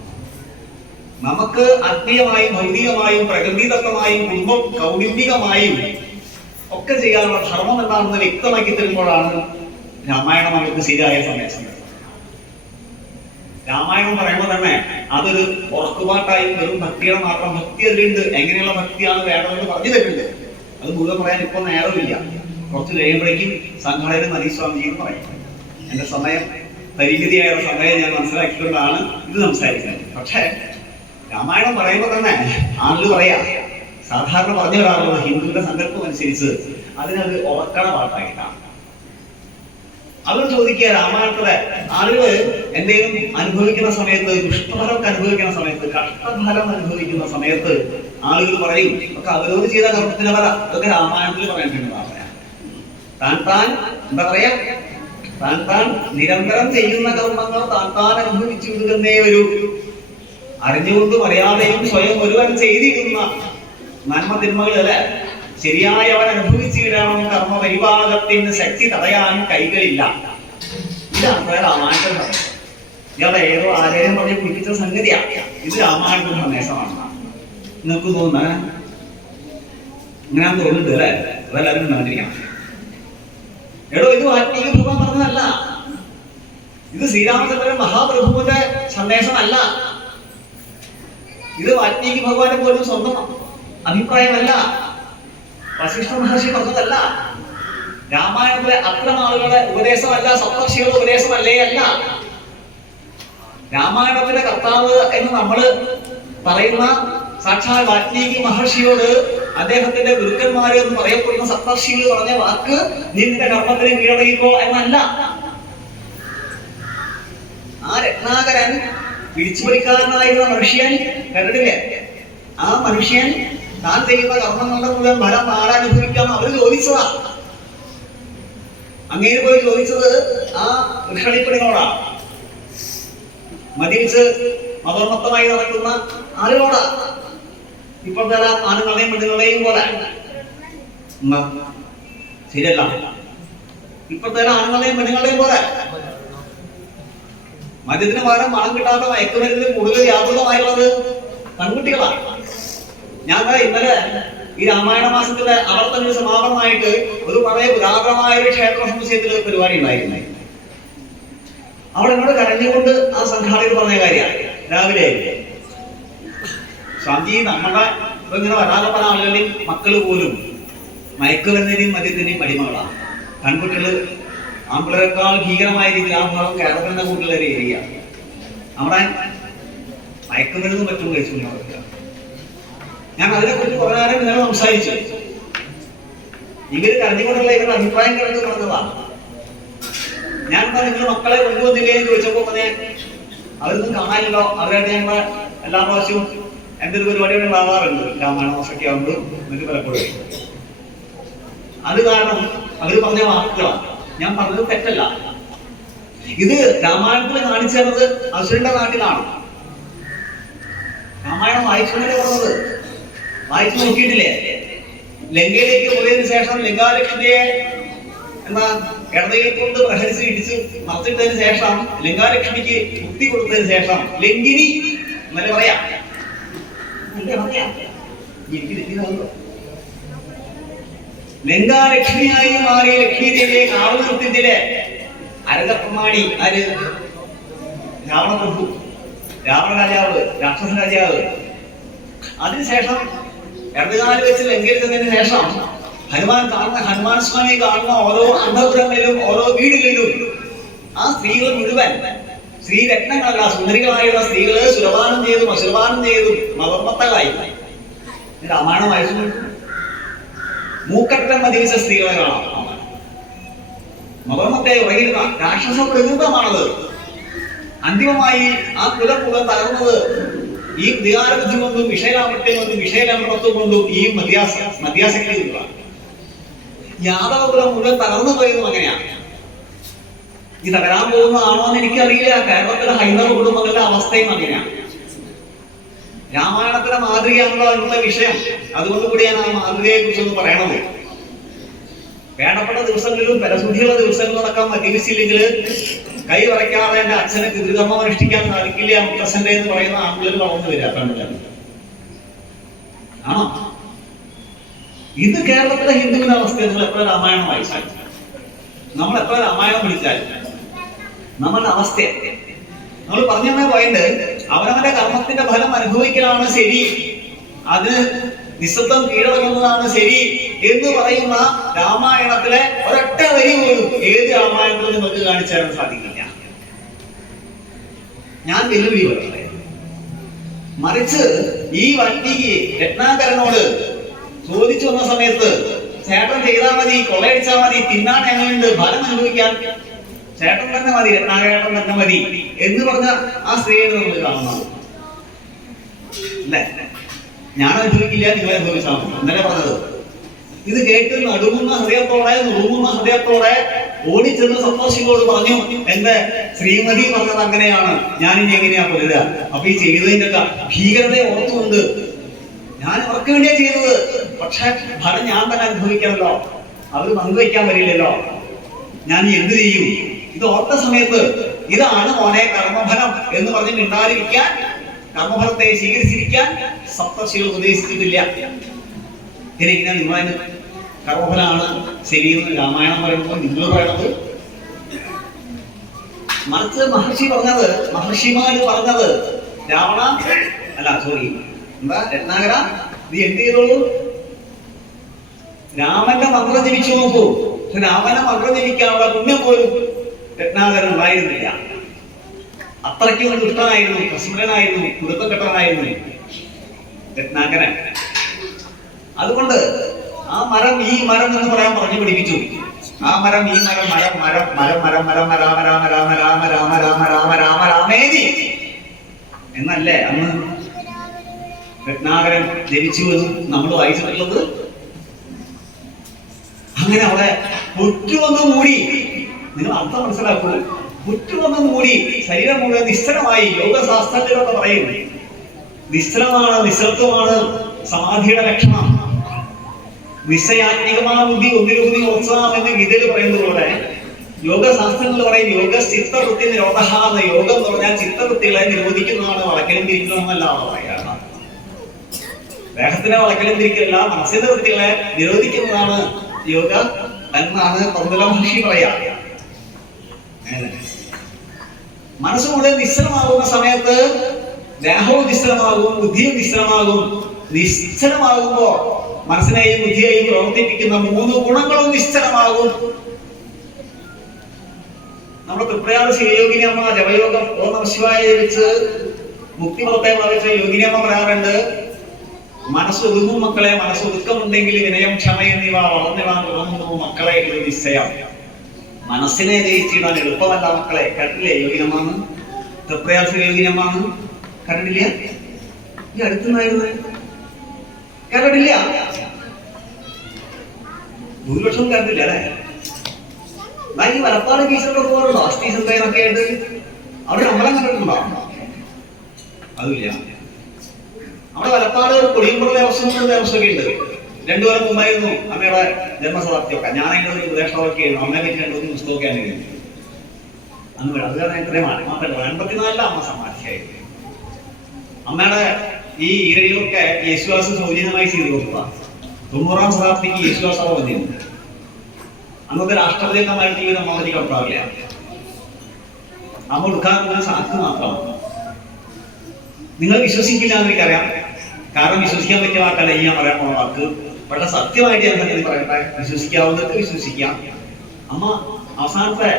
നമുക്ക് ആത്മീയമായും ഭൗതികമായും പ്രകൃതിദത്തമായും കുടുംബം കൗടുംബികമായും ഒക്കെ ചെയ്യാനുള്ള ധർമ്മം എന്താണെന്ന് വ്യക്തമാക്കി തരുമ്പോഴാണ് രാമായണം നമുക്ക് ശരിയായ സന്ദേശം. രാമായണം പറയുമ്പോൾ തന്നെ അതൊരു ഉറക്കുപാട്ടായി വെറും ഭക്തിയുടെ മാത്രം ഭക്തി അതിലുണ്ട്. എങ്ങനെയുള്ള ഭക്തിയാണ് വേണമെന്ന് പറഞ്ഞു തരുന്നുണ്ട്. അത് മുഴുവൻ പറയാൻ ഇപ്പൊ നേരമില്ല. കുറച്ച് കഴിയുമ്പോഴേക്കും സംഘാടകൻ മതീസ്വാമിജി എന്ന് പറയും. എന്റെ സമയം പരിമിതിയായ സമയം ഞാൻ മനസ്സിലാക്കിക്കൊണ്ടാണ് ഇത് സംസാരിക്കുന്നത്. പക്ഷേ രാമായണം പറയുമ്പോൾ തന്നെ ആളുകൾ പറയാ, സാധാരണ പറഞ്ഞു വരാറുള്ളത് ഹിന്ദുവിന്റെ സങ്കല്പം അനുസരിച്ച് അതിനത് ഉറക്കണ പാട്ടായിട്ടാണ്. അവർ ചോദിക്കുക, രാമായണത്തിലെ ആളുകൾ എന്തെങ്കിലും അനുഭവിക്കുന്ന സമയത്ത്, ദുഷ്ടഫലമൊക്കെ അനുഭവിക്കുന്ന സമയത്ത്, കഷ്ടഫലം അനുഭവിക്കുന്ന സമയത്ത് ആളുകൾ പറയും ഒക്കെ അവരോട് ചെയ്ത കർമ്മത്തിന് പറ. ഇതൊക്കെ രാമായണത്തിൽ പറയേണ്ടതാണ്. താൻ എന്താ പറയാ, താൻ നിരന്തരം ചെയ്യുന്ന കർമ്മങ്ങൾ താൻ അനുഭവിച്ചു വിടുന്നേ ഒരു അറിഞ്ഞുകൊണ്ടും അറിയാതെയും സ്വയം ഒരുവൻ ചെയ്തിരുന്ന നന്മ തിന്മകൾ അല്ലെ ശരിയായവൻ അനുഭവിച്ചിടണം. കർമ്മ പരിപാകത്തിന് ശക്തി തടയാൻ കൈകളില്ല. ഇതാണ് രാമായണത്തിൽ പറയുന്നത്. ഇയാളെ ഏതോ ആചാര്യം പറഞ്ഞ് കുറിപ്പിച്ച സംഗതിയാണ്. ഇത് രാമായണത്തിന്റെ സന്ദേശമാണ്. നിങ്ങൾക്ക് തോന്നുന്ന ഇങ്ങനെ തോന്നുന്നുണ്ട് അല്ലെ? അതെല്ലാവരും കണ്ടിരിക്കണം. എടോ, ഇത് ആത്മീയ ഭഗവാൻ പറഞ്ഞതല്ല. ഇത് ശ്രീരാമചന്ദ്രൻ മഹാപ്രഭുവിന്റെ സന്ദേശമല്ല. ഇത് വാൽമീകി ഭഗവാനെ പോലും സ്വന്തം അഭിപ്രായമല്ല. വസിഷ്ഠ മഹർഷി പറഞ്ഞതല്ല. രാമായണത്തിലെ അത്തരം ആളുകളുടെ ഉപദേശമല്ല. സപ്തർഷികളുടെ ഉപദേശമല്ലേ അല്ല. രാമായണത്തിന്റെ കർത്താവ് എന്ന് നമ്മൾ പറയുന്ന സാക്ഷാൽ വാൽമീകി മഹർഷിയോട് അദ്ദേഹത്തിന്റെ ഗുരുക്കന്മാര് എന്ന് പറയപ്പെടുന്ന സപ്തർഷികൾ പറഞ്ഞ വാക്ക് നിന്റെ കർമ്മത്തിന് കീഴടങ്ങിക്കോ എന്നല്ല. ആ രത്നാകരൻ പിടിച്ചുപറിക്കാരനായിരുന്ന മനുഷ്യൻ കണ്ടിട്ടില്ലേ? ആ മനുഷ്യൻ താൻ ചെയ്യുന്ന കർമ്മങ്ങളുടെ മുഴുവൻ ഫലം ആരനുഭവിക്കാം അവര് ചോദിച്ചതാ. അങ്ങേര് പോയി ചോദിച്ചത് ആ വൃക്ഷണിപ്പണിനോടാണ്. മദ്യപിച്ച് മതോന്മത്തമായി നടക്കുന്ന ആളുകളോടാ. ഇപ്പോഴത്തെ ആണുങ്ങളെയും പെണ്ണുങ്ങളെയും പോലെ ശരിയല്ല. ഇപ്പോഴത്തെ ആണുങ്ങളെയും പെണ്ണുങ്ങളെയും പോലെ മദ്യത്തിന് പകരം പണം കിട്ടാത്ത മയക്കുമരുന്നിന് കൂടുതൽ വ്യാപൃതമായുള്ളത് പെൺകുട്ടികളാണ്. ഞാൻ ഇന്നലെ ഈ രാമായണ മാസത്തിലെ ആവർത്തന സമാപനമായിട്ട് ഒരു വളരെ പുരാതനമായ ഒരു ക്ഷേത്ര സമുച്ചയത്തിൽ പരിപാടി ഉണ്ടായിരുന്നു. അവിടെ എന്നോട് കരഞ്ഞുകൊണ്ട് ആ സംഘാടകർ പറഞ്ഞ കാര്യമാണ്. രാവിലെ സ്വാമിജി, നമ്മുടെ ഇപ്പൊ ഇങ്ങനെ വരാതെ പല ആളുകളുടെയും മക്കള് പോലും മയക്കുമരുന്നിന്റെയും മദ്യത്തിന്റെയും അടിമകളാണ്. പെൺകുട്ടികള് ആൺപിള്ളേരെക്കാൾ ഭീകരമായ രീതിയിൽ ആ ഭാഗം കേരളത്തിന്റെ കൂടുതൽ ഒരു ഏരിയ. അവിടെ മയക്കുമരുന്നും മറ്റും കഴിച്ചുകൊണ്ടിരിക്കുക. ഞാൻ അതിനെക്കുറിച്ച് കുറെ നേരം ഇന്നലെ സംസാരിച്ചു. ഇവര് കരഞ്ഞുകൊണ്ടുള്ള ഇവരുടെ അഭിപ്രായം കണ്ടു പറഞ്ഞതാണ്. ഞാൻ എന്താ നിങ്ങൾ മക്കളെ കൊണ്ടുവന്നില്ലേ എന്ന് ചോദിച്ചപ്പോ പറഞ്ഞേ അവരൊന്നും കാണാനില്ലോ. അവരായിട്ട് ഞങ്ങൾ എല്ലാ പ്രാവശ്യവും എന്തൊരു പരിപാടികൾ ഉണ്ടാവാറുണ്ട് രാമായണ മാസമൊക്കെ ആകുമ്പോൾ എന്നിട്ട് പലപ്പോഴും. അത് കാരണം അവര് പറഞ്ഞ വാക്കുകളാണ്. ഞാൻ പറഞ്ഞത് തെറ്റല്ല. ഇത് രാമായണത്തിൽ കാണിച്ചു തന്നത് അസുരന്റെ നാട്ടിലാണ്. രാമായണം വായിച്ചുകൊണ്ടേ പറഞ്ഞത്. വായിച്ചു നോക്കിയിട്ടില്ലേ? ലങ്കയിലേക്ക് പോയതിനു ശേഷം ലങ്കാലക്ഷ്മിയെ എന്താ ഇടതയെ കൊണ്ട് പ്രഹരിച്ച് ഇടിച്ച് മറച്ചിട്ടതിന് ശേഷം ലങ്കാലക്ഷ്മിക്ക് മുക്തി കൊടുത്തതിന് ശേഷം ലങ്കിനി എന്നല്ലേ പറയാ. ലങ്കാലക്ഷ്മിയായി മാറിയ ലക്ഷ്മി ദേവിയെ കാവൽ നിർത്തിയതിലെ അരകപ്രമാണി ആര്? രാവണപ്രഭു, രാവണ രാജാവ്, രാക്ഷസ രാജാവ്. അതിനുശേഷം ഇടതുകാല് വെച്ച് ലങ്കയിൽ ചെന്നതിന് ശേഷം ഹനുമാൻ സ്വാമിയെ കാണുന്ന ഓരോ അന്തപുരങ്ങളിലും ഓരോ വീടുകളിലും ആ സ്ത്രീകൾ മുഴുവൻ സ്ത്രീരത്നങ്ങളല്ല, സുന്ദരികളായുള്ള സ്ത്രീകള് സുരപാനം ചെയ്തും അസുരപാനം ചെയ്തും മതമത്തകളായി. രാമായണം വായിച്ചു. മൂക്കറ്റം മതിരിച്ച സ്ത്രീകളെ കാണാം. മതമത്തെ ഉറങ്ങിയിരുന്ന രാക്ഷസ പ്രകൃതമാണത്. അന്തിമമായി ആ കുലം മുഴുവൻ തകർന്നത് ഈ വികാരബുദ്ധി കൊണ്ടും വിഷയലാമൃത്യം കൊണ്ടും വിഷയലാമൃത്വം കൊണ്ടും ഈ മധ്യാസക്തി കൊണ്ടുള്ള യാദവ കുലം മുഴുവൻ തകർന്നു പോയതും അങ്ങനെയാണ്. ഈ തകരാൻ പോകുന്നതാണോ എന്ന് എനിക്കറിയില്ല. കേരളത്തിലെ ഹൈന്ദവ കുടുംബങ്ങളുടെ അവസ്ഥയും അങ്ങനെയാണ്. രാമായണത്തിന്റെ മാതൃകയാണല്ലോ എന്നുള്ള വിഷയം. അതുകൊണ്ട് കൂടിയാണ് ആ മാതൃകയെ കുറിച്ചൊന്ന് പറയണത്. വേണ്ടപ്പെട്ട ദിവസങ്ങളിലും പരശുദ്ധിയുള്ള ദിവസങ്ങളിലൊക്കെ മദ്യപിച്ചില്ലെങ്കിൽ കൈ വരയ്ക്കാതെ എന്റെ അച്ഛനെ പിതൃകർമ്മം അനുഷ്ഠിക്കാൻ സാധിക്കില്ല മുത്തച്ഛന്റെ എന്ന് പറയുന്ന ആൺപിള്ളേർ വളർന്നു വരിക. ആണോ? ഇത് കേരളത്തിലെ ഹിന്ദുവിന്റെ അവസ്ഥ. നിങ്ങൾ എത്ര രാമായണം വായിച്ചാൽ, നമ്മൾ എത്ര രാമായണം പഠിച്ചാൽ നമ്മളുടെ അവസ്ഥ നമ്മൾ പറഞ്ഞ പോയിന്റ് അവനവന്റെ കർമ്മത്തിന്റെ ഫലം അനുഭവിക്കലാണ് ശരി, അതിന് നിശബ്ദം കീഴടങ്ങുന്നതാണ് ശരി എന്ന് പറയുന്ന രാമായണത്തിലെ ഒരൊറ്റ വരി പോലും ഏത് രാമായണത്തിലും നിങ്ങൾക്ക് കാണിച്ചു തരാൻ സാധിക്കില്ല. ഞാൻ വെല്ലുവിളി പറയട്ടെ. മറിച്ച് ഈ വാൽമീകി രത്നാകരനോട് ചോദിച്ചു വന്ന സമയത്ത് ചേട്ടൻ ചെയ്താൽ മതി, കൊള്ളയടിച്ചാൽ മതി, തിന്നാൻ എങ്ങനെയുണ്ട്, ഫലം അനുഭവിക്കാൻ ചേട്ടൻ തന്നെ മതി, രത്നാകരേട്ടൻ തന്നെ മതി എന്ന് പറഞ്ഞ ആ സ്ത്രീയെ നമ്മൾ കാണുന്നത് അല്ലേ? ഞാൻ അനുഭവിക്കില്ല, നിങ്ങൾ അനുഭവിച്ചാൽ മതി എന്നല്ലേ പറഞ്ഞത്. ഇത് കേട്ട് നടുങ്ങുന്ന ഹൃദയത്തോടെ നുറുങ്ങുന്ന ഹൃദയത്തോടെ ഓടിച്ചെന്ന് സന്തോഷികളോട് പറഞ്ഞു, എന്റെ ശ്രീമതി പറഞ്ഞത് അങ്ങനെയാണ്, ഞാനിനി എങ്ങനെയാ കൊല്ലുക? അപ്പൊ ഈ ചെയ്തതിന്റെ ഭീകരതയെ ഓർത്തുകൊണ്ട് ഞാൻ അവർക്ക് വേണ്ടിയാ ചെയ്തത്, പക്ഷെ ഫലം ഞാൻ തന്നെ അനുഭവിക്കണമല്ലോ, അവർ പങ്കുവയ്ക്കാൻ വരില്ലല്ലോ, ഞാൻ എന്ത് ചെയ്യും? ഇത് ഓർത്ത സമയത്ത് ഇതാണ് മോനെ കർമ്മഫലം എന്ന് പറഞ്ഞ് മിണ്ടാതിരിക്കാൻ, കർമ്മഫലത്തെ സ്വീകരിച്ചിരിക്കാൻ സപ്തർഷികൾ ഉപദേശിച്ചിട്ടില്ല. ഇതെങ്ങനെയാ നിങ്ങളതിന് കർമ്മഫലമാണ് ശരിയെന്ന് രാമായണം പറയുമ്പോൾ നിങ്ങൾ പറയണത്? മറിച്ച് മഹർഷിമാര് പറഞ്ഞത് രാവണ അല്ല സോറി എന്താ രത്നാകര, നീ എന്ത് ചെയ്തോളൂ? രാമന്റെ മന്ത്രം ജപിച്ചു നോക്കൂ. രാമന്റെ മന്ത്രം ജപിക്കാനുള്ള പുണ്യം പോലും രത്നാകരൻ ഉണ്ടായിരുന്നില്ല. അത്രയ്ക്കും ദുഷ്ടനായിരുന്നു, പ്രസ്മരനായിരുന്നു, കുടുംബക്കെട്ടനായിരുന്നു രത്നാകരൻ. അതുകൊണ്ട് ആ മരം ഈ മരം എന്ന് പറയാൻ പറഞ്ഞു പഠിപ്പിച്ചു. ആ മരം ഈ മരം മരം മരം മരം മരം മരം രാമ രാമ രാമ രാമ രാമ രാമ രാമ രാമ രാമേതി എന്നല്ലേ അന്ന് രത്നാകരൻ ജനിച്ചു എന്ന് നമ്മൾ വായിച്ചിട്ടുള്ളത്. അങ്ങനെ അവിടെ ഒറ്റുവന്ന് മൂടി, നിങ്ങൾ അർത്ഥം മനസ്സിലാക്കൂ, ഒറ്റുവന്ന് മൂടി ശരീരം മുഴുവൻ നിശ്ചലമായി. യോഗശാസ്ത്രത്തിലൊക്കെ പറയും നിശ്ചലമാണ്, നിശ്ചലത്വമാണ് സമാധിയുടെ ലക്ഷണം. നിശ്ചയാത്മികമായ ബുദ്ധി ഒന്നിലൊന്നി ഉറച്ചാമെന്ന് ഗീതയിൽ പറയുന്നത് പോലെ യോഗശാസ്ത്രങ്ങൾ പറയും യോഗ ചിത്തവൃത്തി നിരോധ എന്ന. യോഗം എന്ന് പറഞ്ഞാൽ ചിത്തവൃത്തികളെ നിരോധിക്കുന്നതാണ്, വളക്കലും തിരിക്കുന്നതെന്നല്ല പറയാറ്. ദേഹത്തിനെ വളക്കലും തിരിക്കലല്ല, മനസ്സിന്റെ വൃത്തികളെ നിരോധിക്കുന്നതാണ് യോഗ എന്നാണ് പതഞ്ജല മഹർഷി പറയാ. മനസ്സ് മുഴുവൻ നിശ്ചലമാകുന്ന സമയത്ത് ദേഹവും നിശ്ചലമാകും, ബുദ്ധിയും നിശ്ചലമാകും. നിശ്ചലമാകുമ്പോ മനസ്സിനെയും ബുദ്ധിയെയും പ്രവർത്തിപ്പിക്കുന്ന 3 ഗുണങ്ങളും നിശ്ചലമാകും. നമ്മുടെ തൃപ്രയാർ ശ്രീയോഗിനി അമ്മ ജപയോഗം ഓ നമഃശിവായ വെച്ച് മുക്തിപദത്തെ വളർച്ച യോഗിനി അമ്മ പറയാറുണ്ട്, മനസ്സൊതുങ്ങും മക്കളെ, മനസ്സൊതുക്കമുണ്ടെങ്കിൽ വിനയം ക്ഷമ എന്നിവ വളർന്നിടാൻ തുടങ്ങുന്നു മക്കളെ. ഒരു നിശ്ചയം മനസ്സിനെ ജയിച്ചിടാൻ എളുപ്പമല്ല മക്കളെ. കണ്ടില്ലേ യോഗിനമ്മാന്ന്, തൃപ്രയാർ ശ്രീയോഗിനമ്മാന്ന് കണ്ടില്ല? ഈ അടുത്തുനിന്നായിരുന്നു കണ്ടിട്ടില്ല, ഭൂരിപക്ഷവും കണ്ടില്ല അല്ലെ? ഈ വലപ്പാട് ടീച്ചറൊക്കെ പോകാറുണ്ടോ? അസ്ഥി സന്തേനൊക്കെ ആയിട്ട് അവിടെ അമ്പലം കണ്ടിട്ടുണ്ടോ? അതില്ല. അവിടെ വലപ്പാട് കൊടിയമ്പുറ ദേവസ്വമൊക്കെ ഉണ്ട്. 2 കൊല്ലം മുമ്പായിരുന്നു അമ്മയുടെ ജന്മശതാബ്ദിയൊക്കെ. ഞാൻ അതിൻ്റെ ഒരു ഉപദേഷ്ടാവൊക്കെ ആയിരുന്നു. അമ്മയെ പറ്റി 2-3 പുസ്തകമൊക്കെയാണ് എഴുതി. അന്ന് അത് കാരണം ഇത്രയും മാറ്റം 84 അമ്മ സമാധിയായിരുന്നു. അമ്മയുടെ ഈ ഈരയിലൊക്കെ യേശുദാസ് സൗജന്യമായി ചെയ്തു കൊടുക്കുക. 90-ാം ശതാബ്ദിക്ക് യേശുദാസ് അവ വന്നിരുന്നു. അന്നത്തെ രാഷ്ട്രപതിമാരുടെ ജീവിതം അമ്മ പറ്റി കണ്ടാവില്ല. അമ്മ എടുക്കാൻ സാക്ക് മാത്രമാണ്. നിങ്ങൾ വിശ്വസിക്കില്ല എന്ന് എനിക്കറിയാം, കാരണം വിശ്വസിക്കാൻ പറ്റിയ വാക്കല്ല ഈ ഞാൻ പറയാൻ പോണ വാക്ക്. പക്ഷെ സത്യമായിട്ട് ഞാൻ തന്നെ പറയട്ടെ, വിശ്വസിക്കാവുന്നവർക്ക് വിശ്വസിക്കാം. അമ്മ അവസാനത്തെ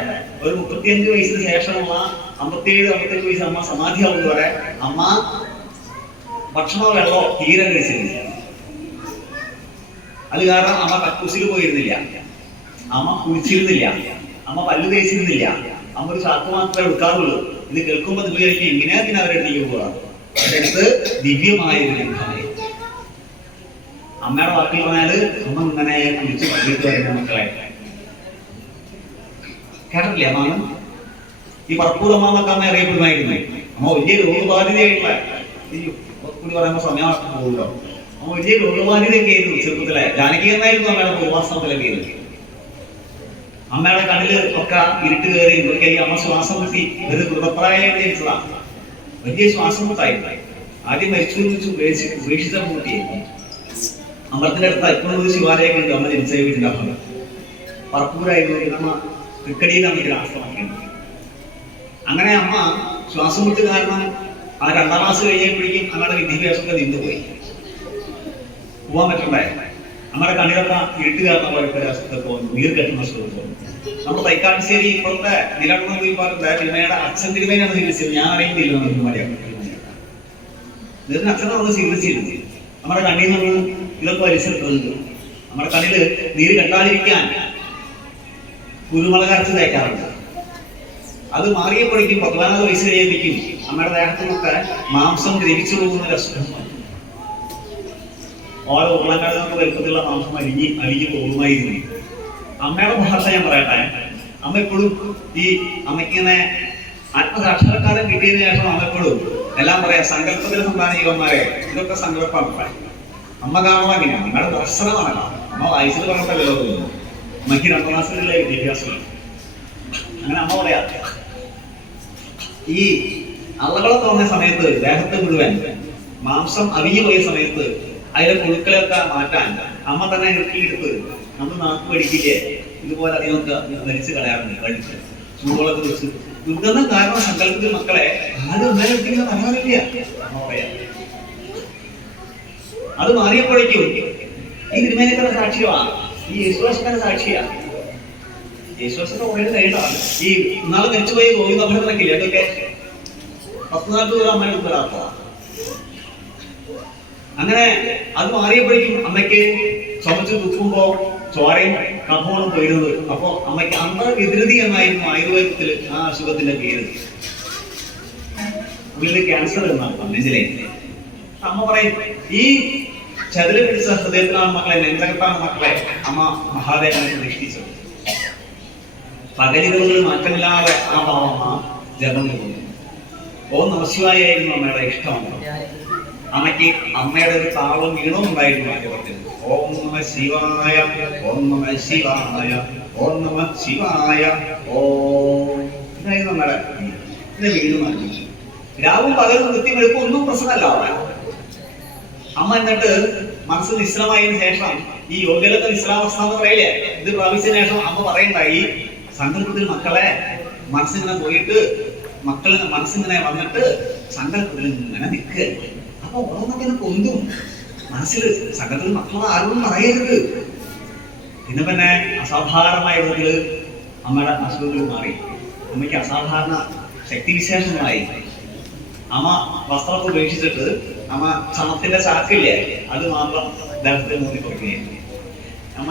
ഒരു 35 വയസ്സിന് ശേഷമുള്ള 57-58 വയസ്സ് അമ്മ സമാധിയാവുന്നത് വരെ അമ്മ ഭക്ഷണമോ വെള്ളമോ തീരെ കഴിച്ചിരുന്നില്ല. അത് കാരണം അമ്മ കക്കൂസിൽ പോയിരുന്നില്ല, അമ്മ കുളിച്ചിരുന്നില്ല, അമ്മ പല്ല് തേച്ചിരുന്നില്ല. അമ്മ ഒരു ചാക്ക് മാത്രമേ എടുക്കാറുള്ളൂ. ഇത് കേൾക്കുമ്പോൾ നിങ്ങൾ കഴിക്കും എങ്ങനെയാ പിന്നെ അവരുടെ അടുത്തേക്ക് പോകാം. അടുത്ത് ദിവ്യമായൊരു ഗ്രന്ഥമായി. അമ്മയുടെ വാക്കിൽ പറഞ്ഞാല് അമ്മ ഇങ്ങനെ കുളിച്ച് പള്ളിയിട്ട് വരുന്ന മക്കളെ കേട്ടില്ലേ? അമ്മ ഈ പറപ്പൂരമ്മന്നൊക്കെ അമ്മ അറിയപ്പെടുന്നതായിരുന്നു. അമ്മ വലിയ രോഗബാധിതയായിട്ടുള്ള കൂടി പറയുമ്പോൾ സമയം പോകുമല്ലോ. അമ്മ വലിയ രോഗബാധിതയൊക്കെ ആയിരുന്നു ചെറുപ്പത്തിലെ. ജാനകി എന്നായിരുന്നു അമ്മയുടെ പൂർവാസനത്തിലൊക്കെ ആയിരുന്നു. അമ്മയുടെ കണ്ണില് ഒക്കെ ഇരുട്ട് കയറി ഇവർക്ക് ഈ അമ്മ ശ്വാസം മുട്ടി ഇത് മൃതപ്രായമായിട്ട് ജനിച്ചതാണ്. വലിയ ശ്വാസം മുട്ടായിരുന്നു. ആദ്യം മരിച്ചു ഉപേക്ഷിച്ച മുട്ടിയായിരുന്നു. അമ്പലത്തിന്റെ അടുത്ത് ഇപ്പോഴും ഒരു ശിവാലയൊക്കെ ഉണ്ട് അമ്മ ജനിച്ച വീട്ടിന്റെ അമ്മ. പറപ്പൂരായിരുന്നു നമ്മ തൃക്കടിയിലാണ് ഇത് ആശ്രമിക്കുന്നത്. അങ്ങനെ അമ്മ ശ്വാസം മുട്ട് കാരണം ആ 2ാം ക്ലാസ് കഴിഞ്ഞപ്പോഴേക്കും അമ്മയുടെ വിദ്യാഭ്യാസമൊക്കെ നിന്നുപോയി. പോവാൻ പറ്റണ്ടേ? നമ്മുടെ കണ്ണിലൊക്കെ ഇരുട്ട് കാരണം പോലത്തെ അസുഖത്തെ തോന്നുന്നു, നീർ കെട്ടുന്ന അസുഖം തോന്നുന്നു. നമ്മുടെ തൈക്കാട്ടുശ്ശേരി ഇപ്പോഴത്തെ നിലവിലുള്ള വിഭാഗത്തെ തിരുമേയുടെ അച്ഛൻ തിരുമേനാണ് ചികിത്സിച്ചത്. ഞാൻ അറിയുന്നില്ല ഇതിന് അച്ഛനാണ് ചികിത്സിച്ചിരുന്നത്. നമ്മുടെ കണ്ണിൽ നിന്ന് ഇതൊക്കെ വലിച്ചെടുക്കുന്നത്. നമ്മുടെ കണ്ണില് നീര് കെട്ടാതിരിക്കാൻ കുരുമുളക് അരച്ച് തേക്കാറുണ്ട്. അത് മാറിയപ്പോഴേക്കും 14 വയസ്സ് കഴിയുമ്പോഴേക്കും അമ്മയുടെ ദേഹത്തു നിന്നൊക്കെ മാംസം ദ്രവിച്ചു പോകുന്ന ഒരു അസുഖം. ഓരോ ഉരുളക്കാട് നമുക്ക് വലുപ്പത്തിലുള്ള മാംസം അലിഞ്ഞു പോകുമായിരുന്നു. അമ്മയുടെ ഭാഷ ഞാൻ പറയട്ടെ, അമ്മ എപ്പോഴും അമ്മയ്ക്കിങ്ങനെ ആത്മസാക്ഷാത്കാരം കിട്ടിയതിനു ശേഷം അമ്മ എപ്പോഴും എല്ലാം പറയാം, സങ്കല്പത്തിന് സന്താന ജീവന്മാരെ ഇതൊക്കെ സങ്കല്പമാണ്. അമ്മ കാണുമ്പോൾ അങ്ങനെയാണ്. അമ്മയുടെ ദർശനമാണല്ലോ. അമ്മ വായിച്ചത് പറഞ്ഞിട്ടല്ലോ തോന്നുന്നു. അമ്മയ്ക്ക് 2ാം ക്ലാസ്സിലുള്ള വിദ്യാഭ്യാസമില്ല. അങ്ങനെ അമ്മ പറയാ, ഈ അള്ളകളെ തോന്നിയ സമയത്ത് ദേഹത്ത് മുഴുവൻ മാംസം അവിഞ്ഞു പോയ സമയത്ത് അതിലെ പുഴുക്കളൊക്കെ മാറ്റാൻ അമ്മ തന്നെ ഇറക്കിയെടുത്ത് നമ്മൾ നാക്ക് പഠിക്കില്ലേ ഇതുപോലെ അതിനൊക്കെ വലിച്ചു കളയാറുണ്ട്. കഴിച്ച് ചൂടുകളൊക്കെ വെച്ച് ദുർഗന്ധം കാരണം സങ്കല്പത്തിൽ മക്കളെ ആരും ഉണ്ടായിരുന്നില്ല പറയാറില്ല. അമ്മ പറയാ അത് മാറിയപ്പോഴേക്കും ഈ തിരുമേനിയുടെ സാക്ഷിയാണ്, ഈ യേശുദാസന്റെ സാക്ഷിയാണ്. യേശുദാസന്റെ കുറേ കഴിഞ്ഞാണ് ഈ ഇന്നാളെ മരിച്ചുപോയ ഗോവിന്ദഭരണക്കില്ലേ, അതൊക്കെ 10-40 അമ്മയുടെ വരാത്ത. അങ്ങനെ അത് മാറിയപ്പോഴേക്കും അമ്മയ്ക്ക് ചുമച്ച് തുപ്പുമ്പോ ചോരയും കഫമാണ് പോയിരുന്നത്. അപ്പൊ അമ്മയ്ക്ക് അന്തർവിദ്രതി എന്നായിരുന്നു ആയുർവേദത്തിൽ ആ അസുഖത്തിന്റെ പേര്. ഉള്ളില് ക്യാൻസർ എന്നാണ് നെഞ്ചിലെ. അമ്മ പറയും, ഈ ചതില് പിടിച്ച ഹൃദയത്തിലാണ് മക്കളെ, നെഞ്ചകത്താണ് മക്കളെ അമ്മ മഹാദേവനെ പ്രതിഷ്ഠിച്ചത്. പകലികളിൽ മാറ്റമില്ലാതെ ആ അമ്മ ജപം പോകുന്നു. ഓം നമഃ ശിവായ ആയിരുന്നു അമ്മയുടെ ഇഷ്ടമാണ്. അമ്മയ്ക്ക് അമ്മയുടെ ഒരു താളം ഈണവും ഉണ്ടായിരുന്നു ആ ജപത്തിൽ. ഓം നമഃ ശിവായ, ഓം നമഃ ശിവായ, ഓം നമഃ ശിവായ ഓം. ഇതായിരുന്നു അമ്മയുടെ വീണ്ടും മാറ്റി. രാവും പകലും കൃത്യം എളുപ്പം ഒന്നും പ്രശ്നമല്ല അവിടെ. അമ്മ എന്നിട്ട് മനസ്സ് നിശ്ചലമായതിനു ശേഷം ഈ യോഗലത്തെ നിശ്ചലാവസ്ഥ എന്ന് പറയില്ലേ, ഇത് പ്രാപിച്ചതിനു ശേഷം അമ്മ പറയണ്ടായി, സങ്കല്പത്തിൽ മക്കളെ മനസ്സിങ്ങനെ പോയിട്ട് മക്കള് മനസ്സിങ്ങനെ വന്നിട്ട് സങ്കല്പത്തിൽ ഇങ്ങനെ നിൽക്കുക. അപ്പൊ ഓരോന്നൊക്കെ പൊന്തും മനസ്സിൽ. സങ്കല്പത്തിൽ മക്കളെ ആരോടും പറയരുത്. പിന്നെ പിന്നെ അസാധാരണമായ വിധത്തില് അമ്മയുടെ അസുഖങ്ങൾ മാറി. അമ്മയ്ക്ക് അസാധാരണ ശക്തിവിശേഷങ്ങളായി. അമ്മ വസ്ത്രമൊക്കെ ഉപേക്ഷിച്ചിട്ട് അമ്മ ചണത്തിന്റെ ചാക്കില്ലേ അത് മാത്രം ദേഹത്തിൽ മൂടി കൊടുക്കുകയായിരുന്നു. അമ്മ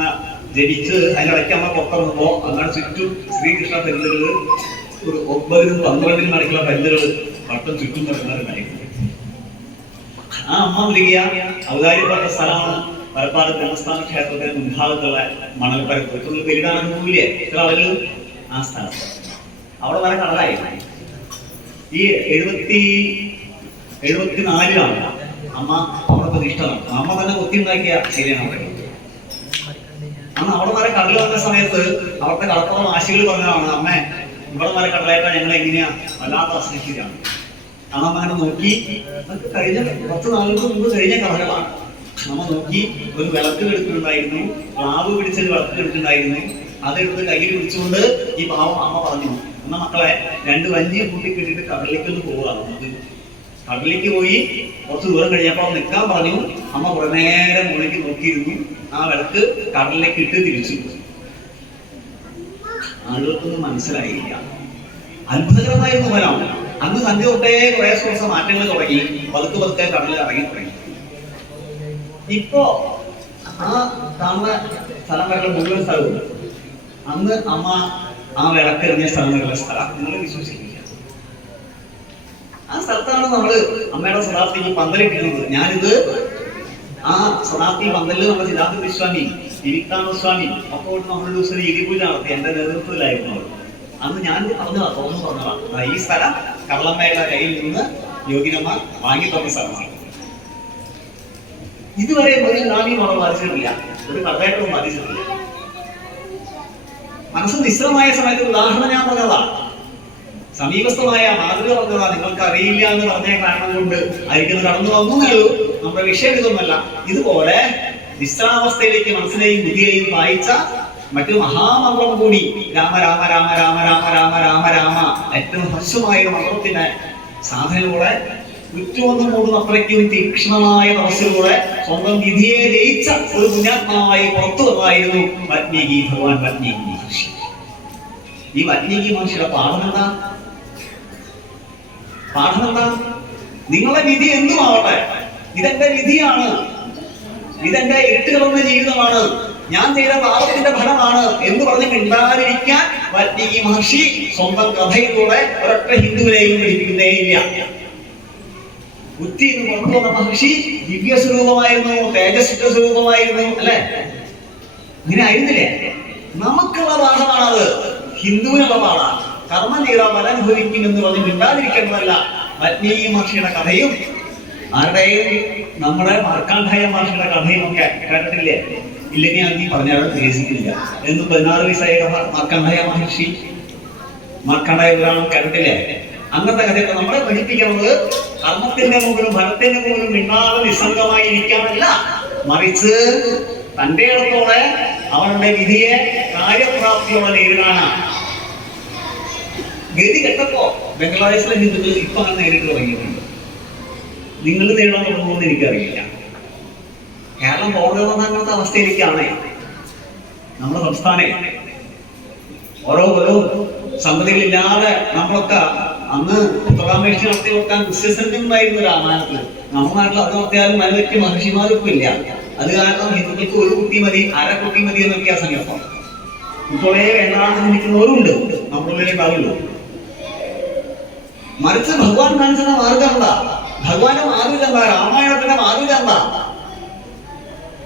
ജനിച്ച് അതിനിടയ്ക്ക് അമ്മ പുറത്തിറങ്ങുമ്പോ അങ്ങനെ ചുറ്റും ശ്രീകൃഷ്ണ പരുന്നുകള് ഒരു 9-12 മണിക്കുള്ള പരുന്നുകള് വട്ടം ചുറ്റും കിടക്കുന്നവരുണ്ടായിരുന്നു. ആ അമ്മ മുരുകിയ ഔദാര്യപ്പെട്ട സ്ഥലമാണ് പലപ്പാട് ബ്രഹ്മസ്ഥാന ക്ഷേത്രത്തിന്റെ മുൻഭാഗത്തുള്ള മണൽപ്പരപ്പ്. പെരുന്നാൾ പോവില്ലേ ഇത്ര ആളുകൾ ആ സ്ഥലം. അവിടെ വരെ കടലായി. ഈ 74-ലാണ് അമ്മ അവിടെ പ്രതിഷ്ഠ നടത്തുന്നത്. അമ്മ തന്നെ കൊത്തിയുണ്ടാക്കിയ ശരിയാണ്. അന്ന് അവിടെ വരെ കടൽ വന്ന സമയത്ത് അവിടുത്തെ കടപ്പുറം ആശികൾ പറഞ്ഞതാണ്, അമ്മ ഇവിടെ വരെ കടലായിട്ടാ ഞങ്ങൾ എങ്ങനെയാ വല്ലാത്ത ആശ്രയിക്കുകയാണ്. അമ്മ അങ്ങനെ നോക്കി, അതൊക്കെ കഴിഞ്ഞ 10 നാളുകൾക്ക് മുമ്പ് കഴിഞ്ഞ കടകളാണ്. നമ്മ നോക്കി ഒരു വിളക്ക് എടുക്കുന്നുണ്ടായിരുന്നു, പ്ലാവ് പിടിച്ചൊരു വിളക്ക് എടുക്കുന്നുണ്ടായിരുന്നു. അതെടുത്ത് കയ്യിൽ പിടിച്ചുകൊണ്ട് ഈ പാവം അമ്മ പറഞ്ഞു, എന്നാ മക്കളെ 2 വഞ്ചി കൂട്ടി കെട്ടിട്ട് കടലിലേക്ക് ഒന്ന് പോവാണ്. കടലിലേക്ക് പോയി കുറച്ച് ദൂരം കഴിഞ്ഞപ്പോ നിൽക്കാൻ പറഞ്ഞു. അമ്മ കുറെ നേരം മുകളിലേക്ക് നോക്കിയിരുന്നു. ആ വിളക്ക് കടലിലേക്ക് ഇട്ട് തിരിച്ചു. ആളുകൾക്കൊന്നും മനസ്സിലായില്ല. അത്ഭുതകരമായിരുന്നു ഫലം. അന്ന് സന്ധ്യ തൊട്ടേ കുറെ ദിവസം മാറ്റങ്ങൾ തുടങ്ങി. പതുക്കെ പതുക്കെ കടലിൽ ഇറങ്ങി തുടങ്ങി. ഇപ്പോ ആ കാണുന്ന സ്ഥലം വരെ മുഴുവൻ സ്ഥലവും അന്ന് അമ്മ ആ വിളക്കെറിഞ്ഞ സ്ഥലം വരെയുള്ള സ്ഥലം നിങ്ങൾ വിശ്വസിക്കില്ല. ആ സ്ഥലത്താണ് നമ്മള് അമ്മയുടെ ശതാബ്ദിക്ക് പന്തലിട്ടിരുന്നത്. ഞാനിത് ആ ശതാബ്ദി പന്തലിൽ നമ്മുടെ സിദ്ധാർത്ഥ സ്വാമി, വിവിക്താനന്ദ സ്വാമി ഒക്കെ നമ്മളൊരു ദിവസം രീതിപൂജ നടത്തി. എന്റെ നേതൃത്വത്തിലായിരുന്നു അവർ. അന്ന് ഞാനിത് പറഞ്ഞതാ, തുറന്നു പറഞ്ഞതാ, ഈ സ്ഥലം കള്ളമ്മയുടെ കയ്യിൽ നിന്ന് യോഗിനമ്മ വാങ്ങി തന്ന സ്ഥലമാണ്. ഇതുവരെ ഒരു സുനാമിയും അവിടെ ബാധിച്ചിട്ടില്ല, ഒരു കടലേറ്റവും ബാധിച്ചിട്ടില്ല. മനസ്സ് നിശ്ചലമായ സമയത്ത് ഉദാഹരണം ഞാൻ പറഞ്ഞതാ, സമീപസ്ഥമായ മാതൃക പറഞ്ഞതാ. നിങ്ങൾക്ക് അറിയില്ല എന്ന് പറഞ്ഞ കാരണം കൊണ്ട് ആയിരിക്കും കടന്നു വന്നുള്ളൂ. നമ്മുടെ വിഷയം ഇതൊന്നല്ല. ഇതുപോലെ നിശ്ചലാവസ്ഥയിലേക്ക് മനസ്സിനെയും ബുദ്ധിയെയും വായിച്ച മറ്റു മഹാമന്ത്രം കൂടി, രാമ രാമ രാമ രാമ രാമ രാമ രാമ രാമ, ഏറ്റവും ഹ്രസ്വമായ ഒരു മന്ത്രത്തിന്റെ സാധനയിലൂടെ ഉറ്റുവന്ന് മൂടുന്ന അത്രയ്ക്കും തീക്ഷ്ണമായ തപസ്സിലൂടെ സ്വന്തം വിധിയെ ജയിച്ച ഒരു പുണ്യാത്മാവായി പുറത്തു വന്നായിരുന്നു വാൽമീകി, ഭഗവാൻ വാൽമീകി മഹർഷി. ഈ വാൽമീകി മഹർഷിയുടെ പാഠം എന്താ? നിങ്ങളുടെ വിധി എന്തുമാവട്ടെ, ഇതെന്റെ വിധിയാണ്, ഇതെന്റെ ഇരുട്ടുകളെന്ന ജീവിതമാണ്, ഞാൻ ചെയ്ത പാപത്തിന്റെ ഫലമാണ് എന്ന് പറഞ്ഞ് മിണ്ടാതിരിക്കാൻ വാൽമീകി മഹർഷി സ്വന്തം കഥയിലൂടെ ഒരൊറ്റ ഹിന്ദുവിനെയും പഠിപ്പിക്കുന്നേയില്ല. ബുദ്ധി എന്ന് പുറത്തു വന്ന മഹർഷി ദിവ്യ സ്വരൂപമായിരുന്നു, തേജസ്വിന്റെ സ്വരൂപമായിരുന്നു, അല്ലെ? ഇങ്ങനെ ആയിരുന്നില്ലേ? നമുക്കുള്ള പാഠമാണത്, ഹിന്ദുവിനുള്ള പാഠമാണ്. കർമ്മം ചെയ്താൽ ഫലം അനുഭവിക്കും എന്ന് പറഞ്ഞ് മിണ്ടാതിരിക്കേണ്ടതല്ല. വാൽമീകി മഹർഷിയുടെ കഥയും ആരുടെയും നമ്മുടെ മാർക്കണ്ഡേയ മഹർഷിയുടെ കഥയും ഒക്കെ കേട്ടിട്ടില്ലേ? ഇല്ലെങ്കിൽ ഞാൻ നീ പറഞ്ഞാൽ ഉദ്ദേശിക്കില്ല. എന്ന് 16 വയസ്സായ മാർക്കണ്ഡേയ മഹർഷി, മാർക്കണ്ഡേയ പുരാണം കേട്ടിട്ടില്ലേ? അങ്ങനത്തെ കഥയൊക്കെ നമ്മളെ പഠിപ്പിക്കുന്നത് കർമ്മത്തിന്റെ മുമ്പിലും ഫലത്തിന്റെ മുമ്പിലും മിണ്ടാതെ നിസ്സംഗമായി ഇരിക്കാനല്ല, മറിച്ച് തന്റെ ഇടത്തോടെ അവരുടെ വിധിയെ കാര്യപ്രാപ്തിയോടെ നേരിടാനാണ്. ഗതി കെട്ടപ്പോ ബംഗ്ലാദേശിലെ ഹിന്ദുക്കൾ ഇപ്പൊ അങ്ങനെ നേരിട്ട് തുടങ്ങിയിട്ടുണ്ട്. നിങ്ങൾ നേരിടാൻ തുടങ്ങുമെന്ന് എനിക്കറിയില്ല. കേരളം പോകുന്നതെന്ന് അങ്ങനത്തെ അവസ്ഥയിലേക്കാണ് നമ്മുടെ സംസ്ഥാനം. ഓരോ സന്തതികളില്ലാതെ നമ്മളൊക്കെ അന്ന് ഉത്തരാമേഷ നടത്തി കൊടുക്കാൻ ക്രിസ്ത്യൻസിനുണ്ടായിരുന്നു രാമായണത്തിൽ. നമ്മുടെ നാട്ടിൽ അത് നടത്തിയാലും അതിനൊക്കെ മഹർഷിമാർക്കും ഇല്ല. അത് കാരണം ഹിന്ദുക്കൾക്ക് ഒരു കുട്ടി മതി, അര കുട്ടി മതി എന്നൊക്കെയാ സങ്കല്പം. ഇപ്പോഴേ വേണ്ടാന്ന് ചിന്തിക്കുന്നവരുണ്ട്, നമ്മുടെ ഉണ്ടാവുള്ളൂ. മറിച്ച് ഭഗവാൻ കാണിച്ചത് മാർഗം എന്താ? ഭഗവാന്റെ മാതൃക എന്താ? രാമായണത്തിന്റെ മാതൃക എന്താ?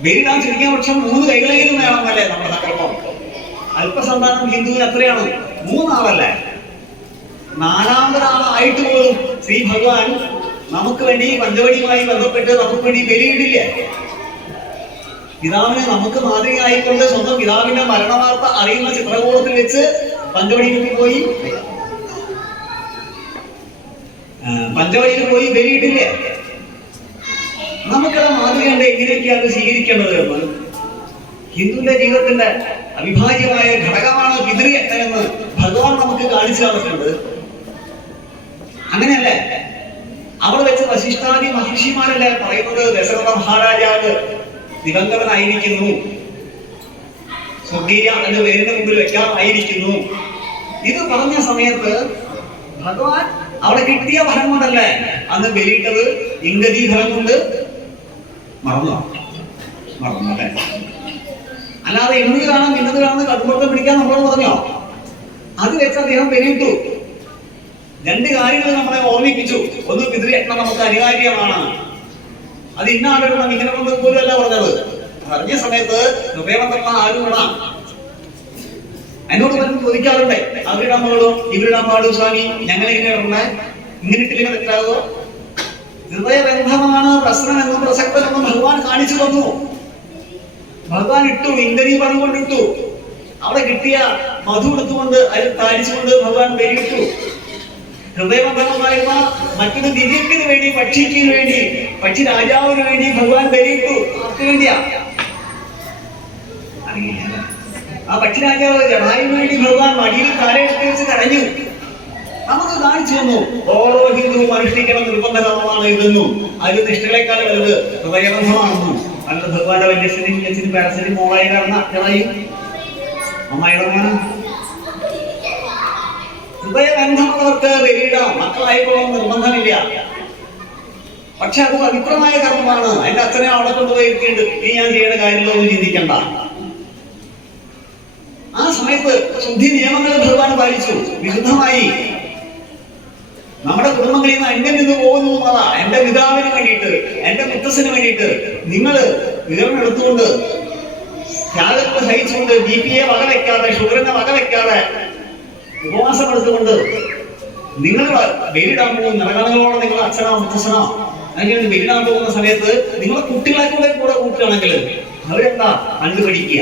ബലിയിടാൻ ചുരുങ്ങിയ പക്ഷം 3 കൈകളെങ്കിലും വേണമെന്നല്ലേ നമ്മുടെ സങ്കല്പം. അല്പസന്താനം ഹിന്ദുവിന് എത്രയാണ്? 3 ആളല്ലേ? 4ാമതൊരാളായിട്ട് പോലും ശ്രീ ഭഗവാൻ നമുക്ക് വേണ്ടി പഞ്ചവടിയുമായി ബന്ധപ്പെട്ട് നമുക്ക് വേണ്ടി ബലിയിടില്ലേ? പിതാവിനെ നമുക്ക് മാതൃകയായിക്കൊണ്ട് സ്വന്തം പിതാവിന്റെ മരണവാർത്ത അറിയുന്ന ചിത്രകൂടത്തിൽ വെച്ച് പഞ്ചവടിയിൽ പോയി ബലിയിട്ടില്ലേ? നമുക്കത് മാതൃകയുണ്ട് എങ്ങനെയൊക്കെയാണ് സ്വീകരിക്കേണ്ടത് എന്ന്. ഹിന്ദുവിന്റെ ജീവിതത്തിന്റെ അവിഭാജ്യമായ ഘടകമാണ് പിതൃയജ്ഞം എന്ന് ഭഗവാൻ നമുക്ക് കാണിച്ചു തന്നിട്ടുണ്ട്. അങ്ങനെയല്ലേ? അവിടെ വെച്ച് വശിഷ്ഠാദി മഹർഷിമാരല്ലേ പറയുന്നത് ദശരഥ മഹാരാജാവ് ദിവംഗതനായിരിക്കുന്നു, സ്വർഗീയ എന്ന പേരിന് മുമ്പിൽ വെക്കാറായിരിക്കുന്നു. ഇത് പറഞ്ഞ സമയത്ത് ഭഗവാൻ അവിടെ കിട്ടിയ ഫലം കൊണ്ടല്ലേ അന്ന് ബലിയിട്ടത്? ഇംഗതി ഫലം കൊണ്ട് മറന്നല്ലേ? അല്ലാതെ ഇന്നത് കാണാൻ കടുംപുറത്ത് പിടിക്കാൻ നമ്മളോട് പറഞ്ഞോ? അത് വെച്ച് അദ്ദേഹം ബലിയിട്ടു. 2 കാര്യങ്ങൾ നമ്മളെ ഓർമ്മിപ്പിച്ചു. ഒന്ന്, പിതൃയജ്ഞം നമുക്ക് അനിവാര്യമാണ്. അത് ഇന്ന ആളുകളും ഇങ്ങനെ കൊണ്ട് പോലും അല്ല പറഞ്ഞത്. പറഞ്ഞ സമയത്ത് ഹൃദയബന്ധമുള്ള ആരും വേണം. എന്നോട് പലരും ചോദിക്കാറുണ്ട്, അവരിടാൻ പാടും ഇവരിടാൻ പാടും സ്വാമി, ഞങ്ങൾ ഇങ്ങനെ ഇടണേ, ഇങ്ങനെ ഇട്ടില്ലെങ്കിൽ തെറ്റാകുമോ? ഹൃദയബന്ധമാണ് പ്രശ്നം എന്നും പ്രസക്തമെന്നും ഭഗവാൻ കാണിച്ചു തന്നു. ഭഗവാൻ ഇട്ടു, ഇന്ദ്രീ പദം കൊണ്ടിട്ടു. അവിടെ കിട്ടിയ മധു എടുത്തുകൊണ്ട് അതിൽ താരിച്ചുകൊണ്ട് ഭഗവാൻ ബലിയിട്ടു. ഹൃദയബന്ധമായിരുന്ന മറ്റൊരു ദിവ്യത്തിന് വേണ്ടി, പക്ഷിക്ക് വേണ്ടി, പക്ഷി രാജാവിന് വേണ്ടി ഭഗവാൻ ബലിയിട്ടു. ആർക്ക് വേണ്ടിയാ അറിയില്ല. ആ പക്ഷി രാജാവ് ജടായുവിന് വേണ്ടി ഭഗവാൻ മടിയിൽ താരെടുത്ത് വെച്ച് കരഞ്ഞു. നമുക്ക് കാണിച്ചു തന്നു ഓരോ ഹിന്ദുവും അനുഷ്ഠിക്കണം നിർബന്ധ കർമ്മമാണ് ഇതെന്നും അതിൽ നിഷ്ഠകളെക്കാൾ വലുത് ഹൃദയബന്ധമാണെന്നും. അല്ലാതെ ഭഗവാന്റെ വല്യച്ഛനും പാരസനും മോളായി കടന്ന ജടായു അമ്മായിയുടെ മോനാണ്. ഹൃദയബന്ധമുള്ളവർക്ക് ബലിയിടാം, മക്കളായിക്കോളും നിർബന്ധമില്ല. പക്ഷെ അത് പവിത്രമായ കർമ്മമാണ്. എന്റെ അച്ഛനെ അവിടെ കൊണ്ടുപോയി ഇരുത്തിയിട്ട് ഈ ഞാൻ ചെയ്യേണ്ട കാര്യങ്ങളൊന്നും ചിന്തിക്കണ്ട. ആ സമയത്ത് ശുദ്ധി നിയമങ്ങൾ ഭഗവാൻ പാലിച്ചു, വിശുദ്ധമായി. നമ്മുടെ കുടുംബങ്ങളിൽ നിന്ന് എന്റെ നിന്ന് പോകുന്നു എന്നതാ. എന്റെ പിതാവിന് വേണ്ടിയിട്ട്, എന്റെ മുത്തച്ഛന് വേണ്ടിയിട്ട് നിങ്ങൾ ഉയർന്നെടുത്തുകൊണ്ട് ത്യാഗത്തെ സഹിച്ചുകൊണ്ട് ബിപിയെ വകവെക്കാതെ, ഷുഗറിനെ വകവെക്കാതെ ഉപവാസം എടുത്തുകൊണ്ട് നിങ്ങൾ ബലിയിടാൻ പോകും. നിറകണങ്ങളോടെ നിങ്ങൾ അച്ഛനോ മുത്തച്ഛനോ അങ്ങനെ ബലിയിടാൻ പോകുന്ന സമയത്ത് നിങ്ങളെ കുട്ടികളെ കൂടെ കൂട്ടുകയാണെങ്കിൽ അവരെന്താ കണ്ടുപിടിക്കുക?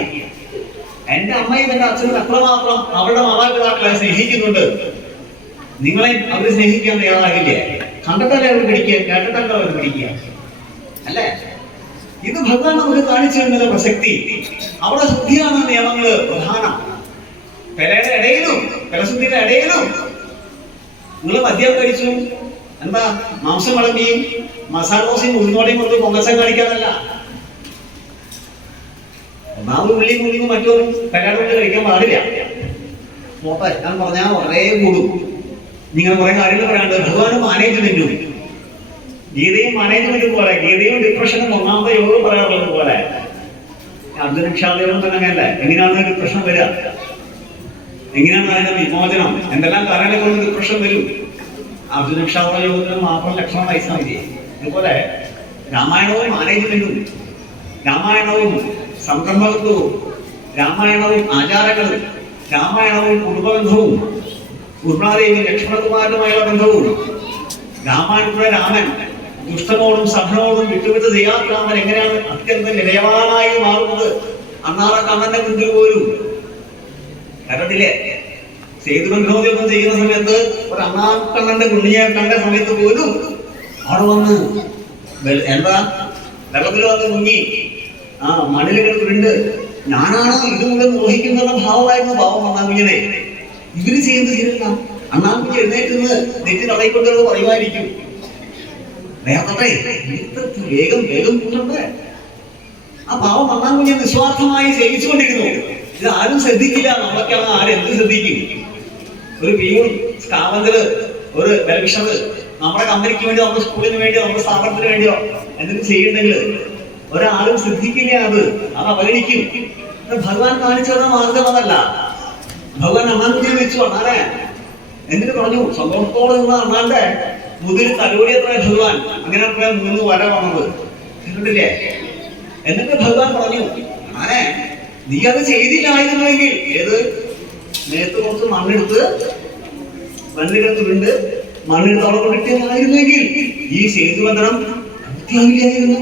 എന്റെ അമ്മയും എന്റെ അച്ഛനും എത്രമാത്രം അവരുടെ മാതാപിതാക്കളെ സ്നേഹിക്കുന്നുണ്ട്, നിങ്ങളെ അവർ സ്നേഹിക്കാൻ തയ്യാറാകില്ലേ? കണ്ടിട്ടല്ലേ അവർ പിടിക്കുക, കേട്ടിട്ടല്ലേ അവർ പിടിക്കുക, അല്ലേ? ഇത് ഭഗവാൻ നമുക്ക് കാണിച്ചു തരുന്ന പ്രസക്തി. അവിടെ ശുദ്ധിയാണ് നിയമങ്ങള് പ്രധാനം. പെരയുടെ ഇടയിലും പെരശുദ്ധിയുടെ ഇടയിലും നിങ്ങൾ മദ്യം കഴിച്ചു, എന്താ മാംസം വിളമ്പിയും മസാല ദോശയും ഉഴുന്നോടെയും കൊണ്ട് പൊങ്ങച്ചം കാണിക്കാനല്ല. ഒന്നാമത് ഉള്ളിയും ഉള്ളിയും മറ്റൊന്നും കല്യാണം കൊണ്ട് കഴിക്കാൻ പാടില്ല. പോട്ടെ, ഞാൻ പറഞ്ഞാൽ വളരെ കൂടും. നിങ്ങൾ കുറെ കാര്യങ്ങൾ പറയാണ്ട്. ഭഗവാനും മാനേജ്മെന്റും, ഗീതയും മാനേജ്മെന്റും പോലെ, ഗീതയും ഡിപ്രഷനും ഒന്നാമത്തെ യോഗം പറയാറുള്ളത് പോലെ അർജുനക്ഷാദേവം തന്നെ അങ്ങനല്ലേ? എങ്ങനെയാണ് ഡിപ്രഷൻ വരിക? എങ്ങനെയാണ് അതിന്റെ വിമോചനം? എന്തെല്ലാം കാരണങ്ങൾ കൊണ്ട് ഡിപ്രഷൻ വരും? അർജുനക്ഷാദ യോഗത്തിന് മാത്രം ലക്ഷണം വയസ്സാ മതി. അതുപോലെ രാമായണവും മാനേജ്മെന്റും, രാമായണവും സംരംഭകത്വവും, രാമായണവും ആചാരങ്ങളും, രാമായണവും കുടുംബബന്ധവും, ഉർമാദേവി ലക്ഷ്മണകുമാരനുമായുള്ള ബന്ധവും, രാമായണത്തിലെ രാമൻ ദുഷ്ടനോടും സഭനോടും വിട്ടുവിട്ട് ചെയ്യാത്ത രാമൻ എങ്ങനെയാണ് അത്യന്തം നിലവാനായി മാറുന്നത്? അന്നാറെ കണ്ണന്റെ മുൻപിൽ പോലും കണ്ടില്ലേ? സേതുബന്ധനോദ്യോഗം ചെയ്യുന്ന സമയത്ത് ഒരു അണ്ണാക്കണ്ണന്റെ കുഞ്ഞിയെ കണ്ട സമയത്ത് പോലും അവിടെ വന്ന് എന്താ വെള്ളത്തിൽ വന്ന് മുങ്ങി മണ്ണിൽ കിടക്കുന്നുണ്ട്. ഞാനാണ് ഇത് മുഴുവൻ മോഹിക്കുന്ന ഭാവമായിരുന്നു ഭാവം അണ്ണാകുഞ്ഞിനെ. ഇവര് ചെയ്യുന്നത് ചെയ്തില്ല. അണ്ണാകുഞ്ഞ് എഴുന്നേറ്റ് നിന്ന് നെറ്റി തടയിക്കൊണ്ടത് പറയുമായിരിക്കും, വേറെ വേഗം വേഗം കൂട്ടണ്ടേ. ആ പാവം അണ്ണാകുഞ്ഞെ നിസ്വാർത്ഥമായി സേവിച്ചുകൊണ്ടിരുന്നു. ഇത് ആരും ശ്രദ്ധിക്കില്ല. നമ്മളൊക്കെയാണ് ആരെന്ത് ശ്രദ്ധിക്കും? ഒരു പിയൂൺ, സ്കാവന്തര്, ഒരു വെൽവിഷർ നമ്മുടെ കമ്പനിക്ക് വേണ്ടി, നമ്മുടെ സ്കൂളിന് വേണ്ടിയോ നമ്മുടെ സ്ഥാപനത്തിന് വേണ്ടിയോ എന്തെങ്കിലും ചെയ്യുന്നുണ്ടെങ്കിൽ ഒരാളും ശ്രദ്ധിക്കില്ല. അത് അവഗണിക്കും. ഭഗവാൻ കാണിച്ചു തന്ന മാർഗം അതല്ല. ഭഗവാൻ അണ്ണാൻകുഞ്ഞിനെ വെച്ചു. അണ്ണാനെ എന്നിട്ട് പറഞ്ഞു, സന്തോഷത്തോടെ നിന്ന അണ്ണാന്റെ മുതിൽ തലോടി എത്ര ഭഗവാൻ. അങ്ങനെ 3 വര വന്നത് കണ്ടില്ലേ? എന്നിട്ട് ഭഗവാൻ പറഞ്ഞു, അണ്ണാനെ നീ അത് ചെയ്തില്ലായിരുന്നുവെങ്കിൽ, ഏത് നേരത്തെ കുറച്ച് മണ്ണെടുത്ത് മണ്ണിലെടുത്തുണ്ട് മണ്ണെടുത്ത് അവിടെ കൊണ്ടിട്ടായിരുന്നുവെങ്കിൽ ഈ സേതുബന്ധനം പൂർത്തിയാവില്ലായിരുന്നു.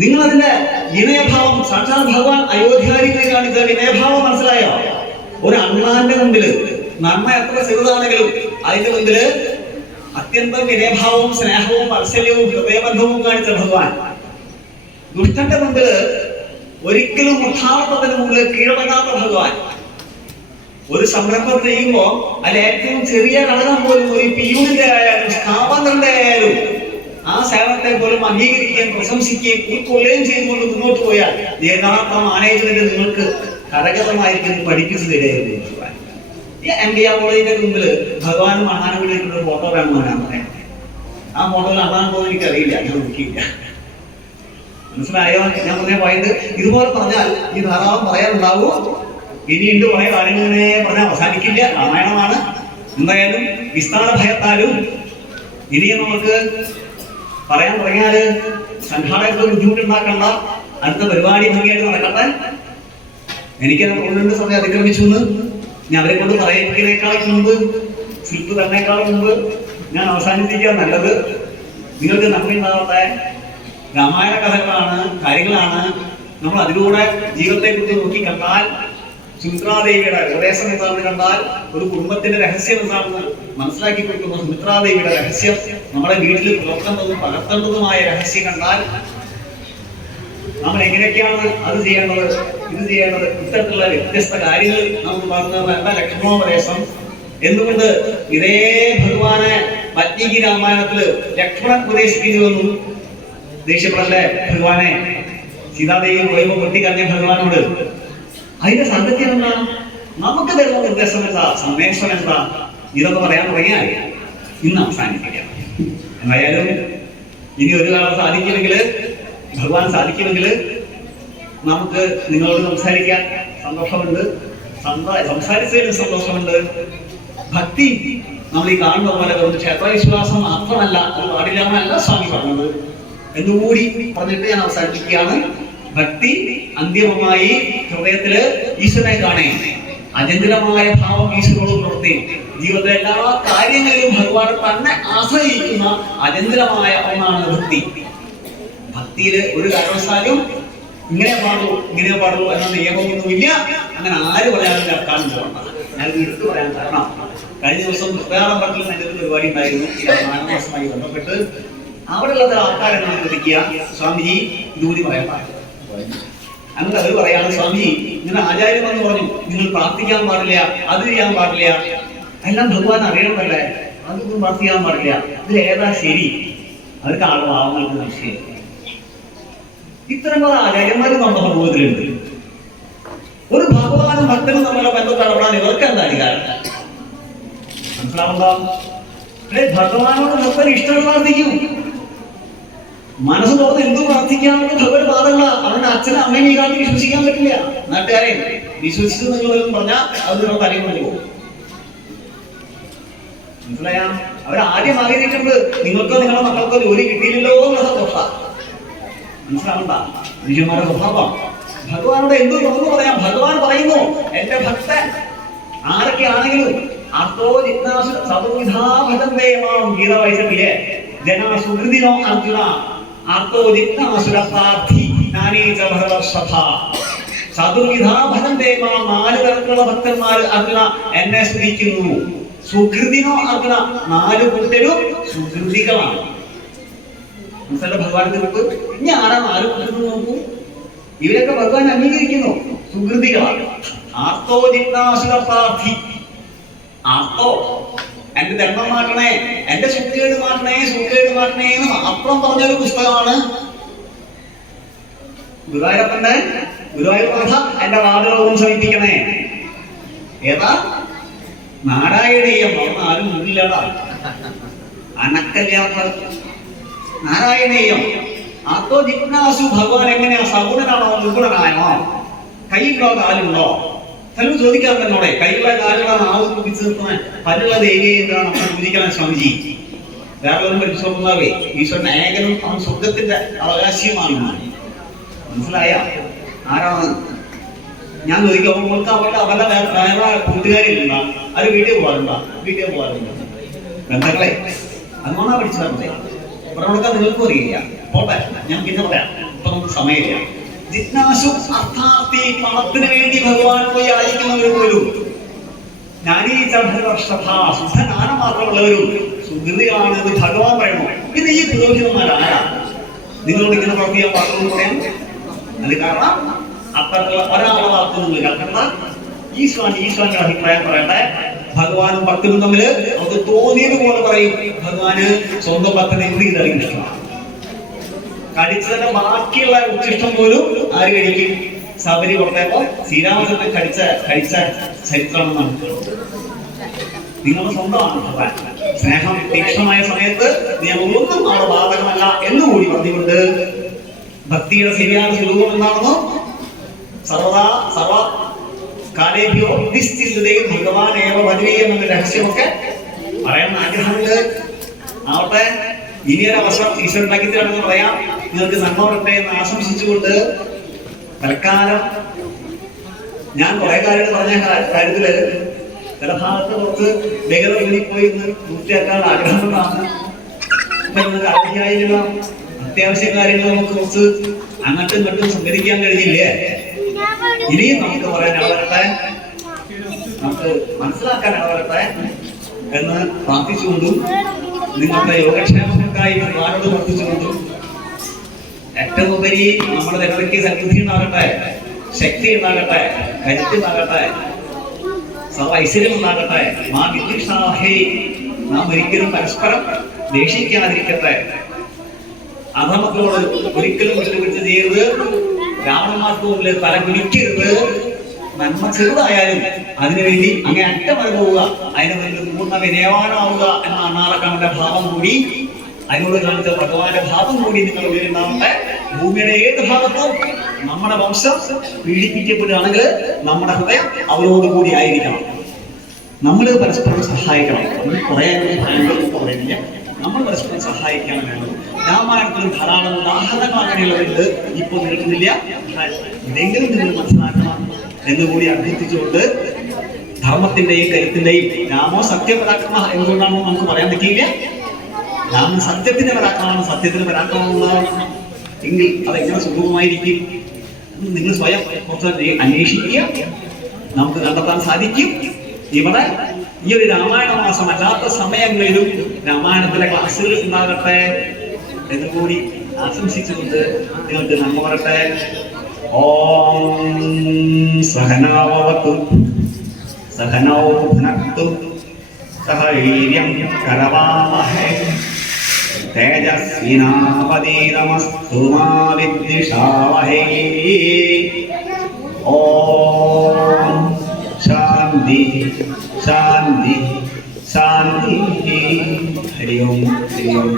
നിങ്ങൾ അതിന്റെ വിനയഭാവം, സാക്ഷാൽ ഭഗവാൻ അയോധ്യാരികളെ കാണിച്ച വിനയഭാവം മനസ്സിലായോ? ഒരു അണ്ണാന്റെ മുമ്പില് നന്മ എത്ര ചെറുതാണെങ്കിലും അതിന്റെ മുമ്പില് അത്യന്തം വിനയഭാവവും സ്നേഹവും വാത്സല്യവും ഹൃദയബന്ധവും കാണിച്ച ഭഗവാൻ. ദുഷ്ടന്റെ മുമ്പില് ഒരിക്കലും മുഖാവത്തത്തിന് മുമ്പിൽ കീഴടങ്ങാത്ത ഭഗവാൻ. ഒരു സംരംഭം ചെയ്യുമ്പോ അതിൽ ഏറ്റവും ചെറിയ ഘടകം പോലും ഒരു പിയൂണിന്റെ ആയാലും സ്ഥാപനത്തിന്റെ ആയാലും ആ സേവനത്തെ പോലും അംഗീകരിക്കുകയും പ്രശംസിക്കുകയും ഉൾക്കൊള്ളുകയും ചെയ്തുകൊണ്ട് മുന്നോട്ട് പോയാൽ യഥാർത്ഥ മാനേജ്മെന്റ് നിങ്ങൾക്ക് കരഗതമായിരിക്കും പഠിപ്പിച്ചു തരികയായിരുന്നു ഭഗവാൻ. ഈ MBA കോളേജിന്റെ മുമ്പിൽ ഭഗവാനും അണ്ണാനും കൂടിയിട്ടുള്ള ഒരു ഫോട്ടോ വേണമെന്ന് ഞാൻ പറയാം. ആ ഫോട്ടോയിൽ അണ്ണാൻ പോലും എനിക്കറിയില്ല, ഞാൻ നോക്കിയില്ല. മനസ്സിലായോ ഞാൻ പറഞ്ഞ പോയിട്ട്? ഇതുപോലെ പറഞ്ഞാൽ ഈ ധാരാളം പറയാനുണ്ടാവും. ഇനിയുണ്ട് കുറെ കാര്യങ്ങൾ ഇങ്ങനെ പറഞ്ഞാൽ അവസാനിക്കില്ല. രാമായണമാണ്. എന്തായാലും വിസ്താര ഭയത്താലും ഇനിയും നമുക്ക് പറയാൻ തുടങ്ങിയാല് സംഘാടകർക്ക് ബുദ്ധിമുട്ടുണ്ടാക്കണ്ട. അടുത്ത പരിപാടി ഭംഗിയായിട്ട് നടക്കട്ടെ. എനിക്കത് 1-2 സമയം അതിക്രമിച്ചു എന്ന് ഞാൻ അവരെ കൊണ്ട് പറയിപ്പിക്കുന്നേക്കാളും മുമ്പ്, ശില്പ് തന്നേക്കാളും മുമ്പ് ഞാൻ അവസാനിപ്പിക്കുക നല്ലത്. നിങ്ങൾക്ക് നന്ദിയുണ്ടാവട്ടെ. രാമായണ കഥകളാണ്, കാര്യങ്ങളാണ്. നമ്മൾ അതിലൂടെ ജീവിതത്തെ കുറിച്ച് നോക്കി കണ്ടാൽ, സുമിത്രാദേവിയുടെ ഉപദേശം എന്താണെന്ന് കണ്ടാൽ, ഒരു കുടുംബത്തിന്റെ രഹസ്യം എന്താണെന്ന് മനസ്സിലാക്കി കൊടുക്കുന്ന സുമിത്രാദേവിയുടെ രഹസ്യം, നമ്മുടെ വീട്ടിൽ പുലർത്തേണ്ടതും പകർത്തേണ്ടതുമായ രഹസ്യം കണ്ടാൽ നമ്മൾ എങ്ങനെയൊക്കെയാണ് അത് ചെയ്യേണ്ടത്, ഇത് ചെയ്യേണ്ടത്, ഇത്തരത്തിലുള്ള വ്യത്യസ്ത കാര്യങ്ങൾ നമുക്ക് പറഞ്ഞത് എന്താ ലക്ഷ്മണോപദേശം. എന്തുകൊണ്ട് ഇതേ ഭഗവാനെ വാൽമീകി രാമായണത്തില് ലക്ഷ്മണൻ ഉപദേശിക്കുന്നുവെന്നും ദേഷ്യപ്പെടല്ലേ ഭഗവാനെ? സീതാദേവി പോയപ്പോ പൊട്ടിക്കറിഞ്ഞ ഭഗവാനോട് അതിന്റെ സാങ്കത്യം എന്താ? നമുക്ക് തരുന്ന നിർദ്ദേശം എന്താ? സന്ദേശം എന്താ? ഇതൊക്കെ പറയാൻ തുടങ്ങിയാൽ ഇന്ന് അവസാനിപ്പിക്കാം. എന്തായാലും ഇനി ഒരു കാലം സാധിക്കുമെങ്കിൽ, ഭഗവാൻ സാധിക്കുമെങ്കിൽ നമുക്ക് നിങ്ങളോട് സംസാരിക്കാൻ സന്തോഷമുണ്ട്. സംസാരിച്ചതിന് സന്തോഷമുണ്ട്. ഭക്തി നമ്മൾ ഈ കാണുന്ന പോലെ വെറും ക്ഷേത്രവിശ്വാസം മാത്രമല്ല, അത് പാടില്ലാന്നല്ല സ്വാമി പറഞ്ഞത് എന്നുകൂടി പറഞ്ഞിട്ട് ഞാൻ അവസാനിപ്പിക്കുകയാണ്. ഭക്തി അന്തിമമായി ഹൃദയത്തില് ഈശ്വരനെ കാണേ, അചഞ്ചലമായ ഭാവം ഈശ്വരോട് പുലർത്തി ജീവിതത്തിലെ എല്ലാ കാര്യങ്ങളിലും ഭഗവാൻ തന്നെ ആശ്രയിക്കുന്ന അചഞ്ചലമായ ഒന്നാണ് ഭക്തി. ഭക്തിയില് ഒരു കാരണവശാലും ഇങ്ങനെ പാടുള്ളൂ ഇങ്ങനെ പാടുള്ളൂ എന്ന നിയമമൊന്നുമില്ല. അങ്ങനെ ആര് പറയാനും കേൾക്കാനും പോകണ്ട. ഞാൻ എടുത്തു പറയാൻ കാരണം, കഴിഞ്ഞ ദിവസം ഹൃദയാറമ്പലത്തിൽ എൻ്റെ ഒരു പരിപാടി ഉണ്ടായിരുന്നു ഈ രാമായണമാസമായി ബന്ധപ്പെട്ട്. അവിടെയുള്ള ആൾക്കാരെന്നെ വിളിക്കുക, സ്വാമിജി ഇതുകൂടി പറയാൻ പാടില്ല. അങ്ങനെ അവർ പറയാണ്, സ്വാമിജി ഇങ്ങനെ ആചാര്യം എന്ന് പറഞ്ഞു നിങ്ങൾ പ്രാർത്ഥിക്കാൻ പാടില്ല, അത് ചെയ്യാൻ പാടില്ല, എല്ലാം ഭഗവാൻ അറിയണമല്ലേ, അതൊന്നും പ്രാർത്ഥിക്കാൻ പാടില്ല. ഇതിൽ ഏതാ ശരി? അവർക്ക് ആളുകൾക്ക് വിഷയം. ഇത്തരം പല ആചാര്യന്മാരും നമ്മുടെ സമൂഹത്തിലുണ്ട്. ഒരു ഭഗവാനും ഭക്തനും തമ്മിലുള്ള ബന്ധം തടപെടാൻ ഇവർക്ക് എന്താ അധികാരം? മനസ്സിലാവുണ്ടോ? ഭഗവാനോട് ഭക്തൻ ഇഷ്ടം പ്രാർത്ഥിക്കും. മനസ്സ് തുറന്ന് എന്തും പ്രാർത്ഥിക്കാമെന്ന് ഭഗവത് പാതല്ല. അവരുടെ അച്ഛനും അമ്മയും ഈ കാലത്ത് വിശ്വസിക്കാൻ പറ്റില്ല. നാട്ടുകാരെ വിശ്വസിച്ചു നിങ്ങൾ പറഞ്ഞാൽ അത് നിങ്ങൾ തലയിൽ കൊണ്ട് പോകും. മനസ്സിലായ? അവരാദ്യം ആഗ്രഹിക്കുന്നത് നിങ്ങൾക്കോ നിങ്ങളുടെ മക്കൾക്കോ ജോലി കിട്ടിയില്ലല്ലോ എന്നുള്ള തൊട്ട. മനസ്സിലാവണ്ട? മനുഷ്യന്മാരുടെ സ്വഭാവം. ഭഗവാനോട് എന്തു തുറന്നു പറയാം. ഭഗവാൻ പറയുന്നു, എന്റെ ഭക്തൻ ആരൊക്കെയാണെങ്കിലും ഗീത വായിച്ചിട്ടില്ലേ? ജനാസുഹൃതിനോ അർജുന ആർത്തോ ജിജ്ഞാസുരപ്രാർത്ഥി നാനീച ഭഗവത്സഭ ചതുർവിധാ ഭജന്തേ മാം. 4 തരത്തിലുള്ള ഭക്തന്മാർ അർജുന എന്നെ സ്തുതിക്കുന്നു. സുഹൃതിനോ അർജുന 4 കൂട്ടരും സുഹൃതികളാണ്. മനസ്സിലായ ഭഗവാന്റെ മുമ്പ് ഇനി ആരാ 4 കൂട്ടരും നോക്കൂ. ഇവരൊക്കെ ഭഗവാൻ അംഗീകരിക്കുന്നു, സുഹൃതികളാണ്. ആർത്തോ ജിജ്ഞാസുരപ്രാർത്ഥി. ആർത്തോ എന്റെ ധർമ്മം മാറ്റണേ, എന്റെ സുഖേട് മാറ്റണേ, സുഖേട് മാറ്റണേ എന്ന് മാത്രം പറഞ്ഞൊരു പുസ്തകമാണ് ഗുരുവായൂരപ്പന്റെ ഗുരുവായൂരപ്പ എന്റെ വാദരോഗം ശമിപ്പിക്കണേ. ഏതാ? നാരായണീയം. അവിടെ ആരും മുന്നില്ലടാ, അനക്കല്യാണ നാരായണീയം. ആർത്തോ ജിജ്ഞാസു. ഭഗവാൻ എങ്ങനെയാ? സഗുണനാണോ നിർഗുണനാണോ? കൈയുണ്ടോ കാലുണ്ടോ? പലരും ചോദിക്കാറുണ്ട് എന്നോടെ, കൈയുള്ള കാലുള്ള നാവ് കുപ്പിച്ച് നിർത്തുന്ന പലുള്ള ദേവിയെ എന്താണ് നമ്മൾ പൂജിക്കണം സ്വാമിജി? വേറെ ഒന്നും പരിശോധനാവേ ഈശ്വരൻ ഏകനും അവൻ സ്വർഗത്തിന്റെ അവകാശിയുമാണ്. മനസ്സിലായ? ആരാണ്? ഞാൻ ചോദിക്കുമ്പോൾ അവർക്ക് അവരുടെ വേറെ കൂട്ടുകാരിലുണ്ടോ? അത് വീട്ടിൽ പോകാറുണ്ടോ? വീട്ടിൽ പോകാറുണ്ടോ? ബന്ധങ്ങളെ അതുകൊണ്ടാ പഠിച്ചു തരണ്ടേ. പറഞ്ഞുകൊടുക്കാൻ നിങ്ങൾക്കും അറിയില്ല. പോട്ടെ, ഞാൻ പിന്നെ പറയാം, ഇപ്പൊ നമുക്ക് സമയമില്ല. ജിജ്ഞാസു അർത്ഥാർത്ഥി. പണത്തിന് വേണ്ടി ഭഗവാനോട് യാചിക്കുന്നവർ പോലും ശുദ്ധജ്ഞാനം മാത്രമുള്ളവരും സുഹൃതികളാണ് എന്ന് ഭഗവാൻ പറയണോ? ഇത് ഈ പുരോഹിതന്മാരാരാ നിങ്ങളോട് ഇങ്ങനെ പ്രവർത്തിക്കാൻ പാടുന്നു പറയാൻ? അത് കാരണം അത്തരത്തിലുള്ള ഒരാളെ വാർത്തകൾ കേൾക്കണ്ട. ഈശ്വരന്റെ അഭിപ്രായം പറയട്ടെ. ഭഗവാനും ഭക്തനും തമ്മിൽ അത് തോന്നിയത് പോലെ പറയും. ഭഗവാന് സ്വന്തം ഭക്തനെ എന്ത് ചെയ്താലും ഇഷ്ടമാണ്. കടിച്ചതിന്റെ ബാക്കിയുള്ള ഉച്ചിഷ്ടം പോലും ആര് കഴിക്കും? ശബരി കൊടുത്തപ്പോ ശ്രീരാമചന്ദ്രൻ കഴിച്ച ചരിത്രമെന്നാണ്. നിങ്ങളുടെ സ്വന്തമാണ് ഭഗവാൻ. സ്നേഹം തീക്ഷ്ണമായ സമയത്ത് നിയമമൊന്നും അവിടെ ബാധകമല്ല എന്നുകൂടി പറഞ്ഞുകൊണ്ട് ഭക്തിയുടെ ശരിയായ സ്വരൂപം എന്താണെന്നോ സർവദാ സർവ കാലേഭ്യോ നിശ്ചിതയും ഭഗവാൻ ഏവ ഭജനീയം എന്ന രഹസ്യമൊക്കെ പറയാൻ ആഗ്രഹമുണ്ട്. ആവട്ടെ, ഇനിയൊരവസരം ഈശ്വരൻ ഉണ്ടാക്കി തരാമെന്ന് പറയാം. നിങ്ങൾക്ക് നന്മ വരട്ടെ എന്ന് ആശംസിച്ചുകൊണ്ട് തൽക്കാലം ഞാൻ കുറെ കാര്യങ്ങൾ പറഞ്ഞ കാര്യത്തില് ചില ഭാഗത്ത് കുറച്ച് വേഗത പോയി പൂർത്തിയാക്കാൻ ആഗ്രഹമുള്ളതാണ്. നിങ്ങൾക്ക് അത്യാവശ്യ കാര്യങ്ങൾ നമുക്ക് കുറച്ച് അങ്ങോട്ടും ഇങ്ങോട്ടും സംഘടിക്കാൻ കഴിഞ്ഞില്ലേ? ഇനിയും നമുക്ക് പറയാൻ ഇടവരട്ടെ, നമുക്ക് മനസ്സിലാക്കാൻ ഇടവരട്ടെ എന്ന് പ്രാർത്ഥിച്ചുകൊണ്ടും നിങ്ങളുടെ യോഗക്ഷേമങ്ങൾക്കായി ഭഗവാനോട് പ്രാർത്ഥിച്ചുകൊണ്ടും ഏറ്റവും ഉപരി നമ്മുടെ ജനതയ്ക്ക് സമൃദ്ധി ഉണ്ടാകട്ടെ, ശക്തി ഉണ്ടാകട്ടെ, കരുത്ത് ഉണ്ടാകട്ടെ, സർവ ഐശ്വര്യം ഉണ്ടാകട്ടെ. മാ വിദ്യുഷാഹേ. നാം ഒരിക്കലും പരസ്പരം ദേഷിക്കാതിരിക്കട്ടെ. അധമക്കളോട് ഒരിക്കലും വിട്ടുവീഴ്ച ചെയ്യരുത്. രാവണന്മാർക്ക് മുമ്പിൽ തല കുനിക്കരുത്. നന്മ ചെറുതായാലും അതിനുവേണ്ടി അങ്ങനെ അറ്റമറി പോവുക, അതിനു വേണ്ടി പൂർണ്ണ വിനയവാനാവുക എന്ന അണ്ണാറക്കണ്ണന്റെ ഭാവം കൂടി, അതിനോട് കാണിച്ച ഭഗവാന്റെ ഭാവം കൂടി നിങ്ങൾ ഉയരുണ്ടാവട്ടെ. ഭൂമിയുടെ ഏത് ഭാഗത്തും നമ്മുടെ വംശം പീഡിപ്പിക്കപ്പെടുകയാണെങ്കിൽ നമ്മുടെ ഹൃദയം അവരോടുകൂടി ആയിരിക്കണം. നമ്മൾ പരസ്പരം സഹായിക്കണം. നമ്മൾ പറയുന്നില്ല, നമ്മൾ പരസ്പരം സഹായിക്കണം വേണം. രാമായണത്തിലും ധാരാളം ഉദാഹരണങ്ങൾ അങ്ങനെയുള്ളവരുണ്ട്. ഇപ്പോൾ നിൽക്കുന്നില്ല, ഇതെങ്കിലും നിങ്ങൾ മനസ്സിലാക്കണം എന്നുകൂടി അഭ്യർത്ഥിച്ചുകൊണ്ട് ധർമ്മത്തിന്റെയും കരുത്തിന്റെയും രാമോ സത്യപരാക്രമ എന്തുകൊണ്ടാണെന്ന് നമുക്ക് പറയാൻ പറ്റിയില്ല. രാമൻ സത്യത്തിന്റെ പരാക്രമമാണ്, സത്യത്തിന് പരാക്രമമുള്ളതാണ് എങ്കിൽ അതെങ്ങനെ സുഗമമായിരിക്കും? നിങ്ങൾ സ്വയം കുറച്ച് അന്വേഷിക്കുക, നമുക്ക് കണ്ടെത്താൻ സാധിക്കും. ഇവിടെ ഈ ഒരു രാമായണ മാസം അല്ലാത്ത സമയങ്ങളിലും രാമായണത്തിലെ ക്ലാസ്സുകൾ ഉണ്ടാകട്ടെ എന്നുകൂടി ആശംസിച്ചുകൊണ്ട് നിങ്ങൾക്ക് നന്മ വരട്ടെ. ഓം സഹനാവവതു സഹനൗ ഭുനക്തു സഹവീര്യം കരവാവഹൈ തേജസ്വിനാവതീതമസ്തു മാ വിദ്വിഷാവഹൈ. ഓം ശാന്തി ശാന്തി ശാന്തി. ഹരി ഓം ഹരി ഓം.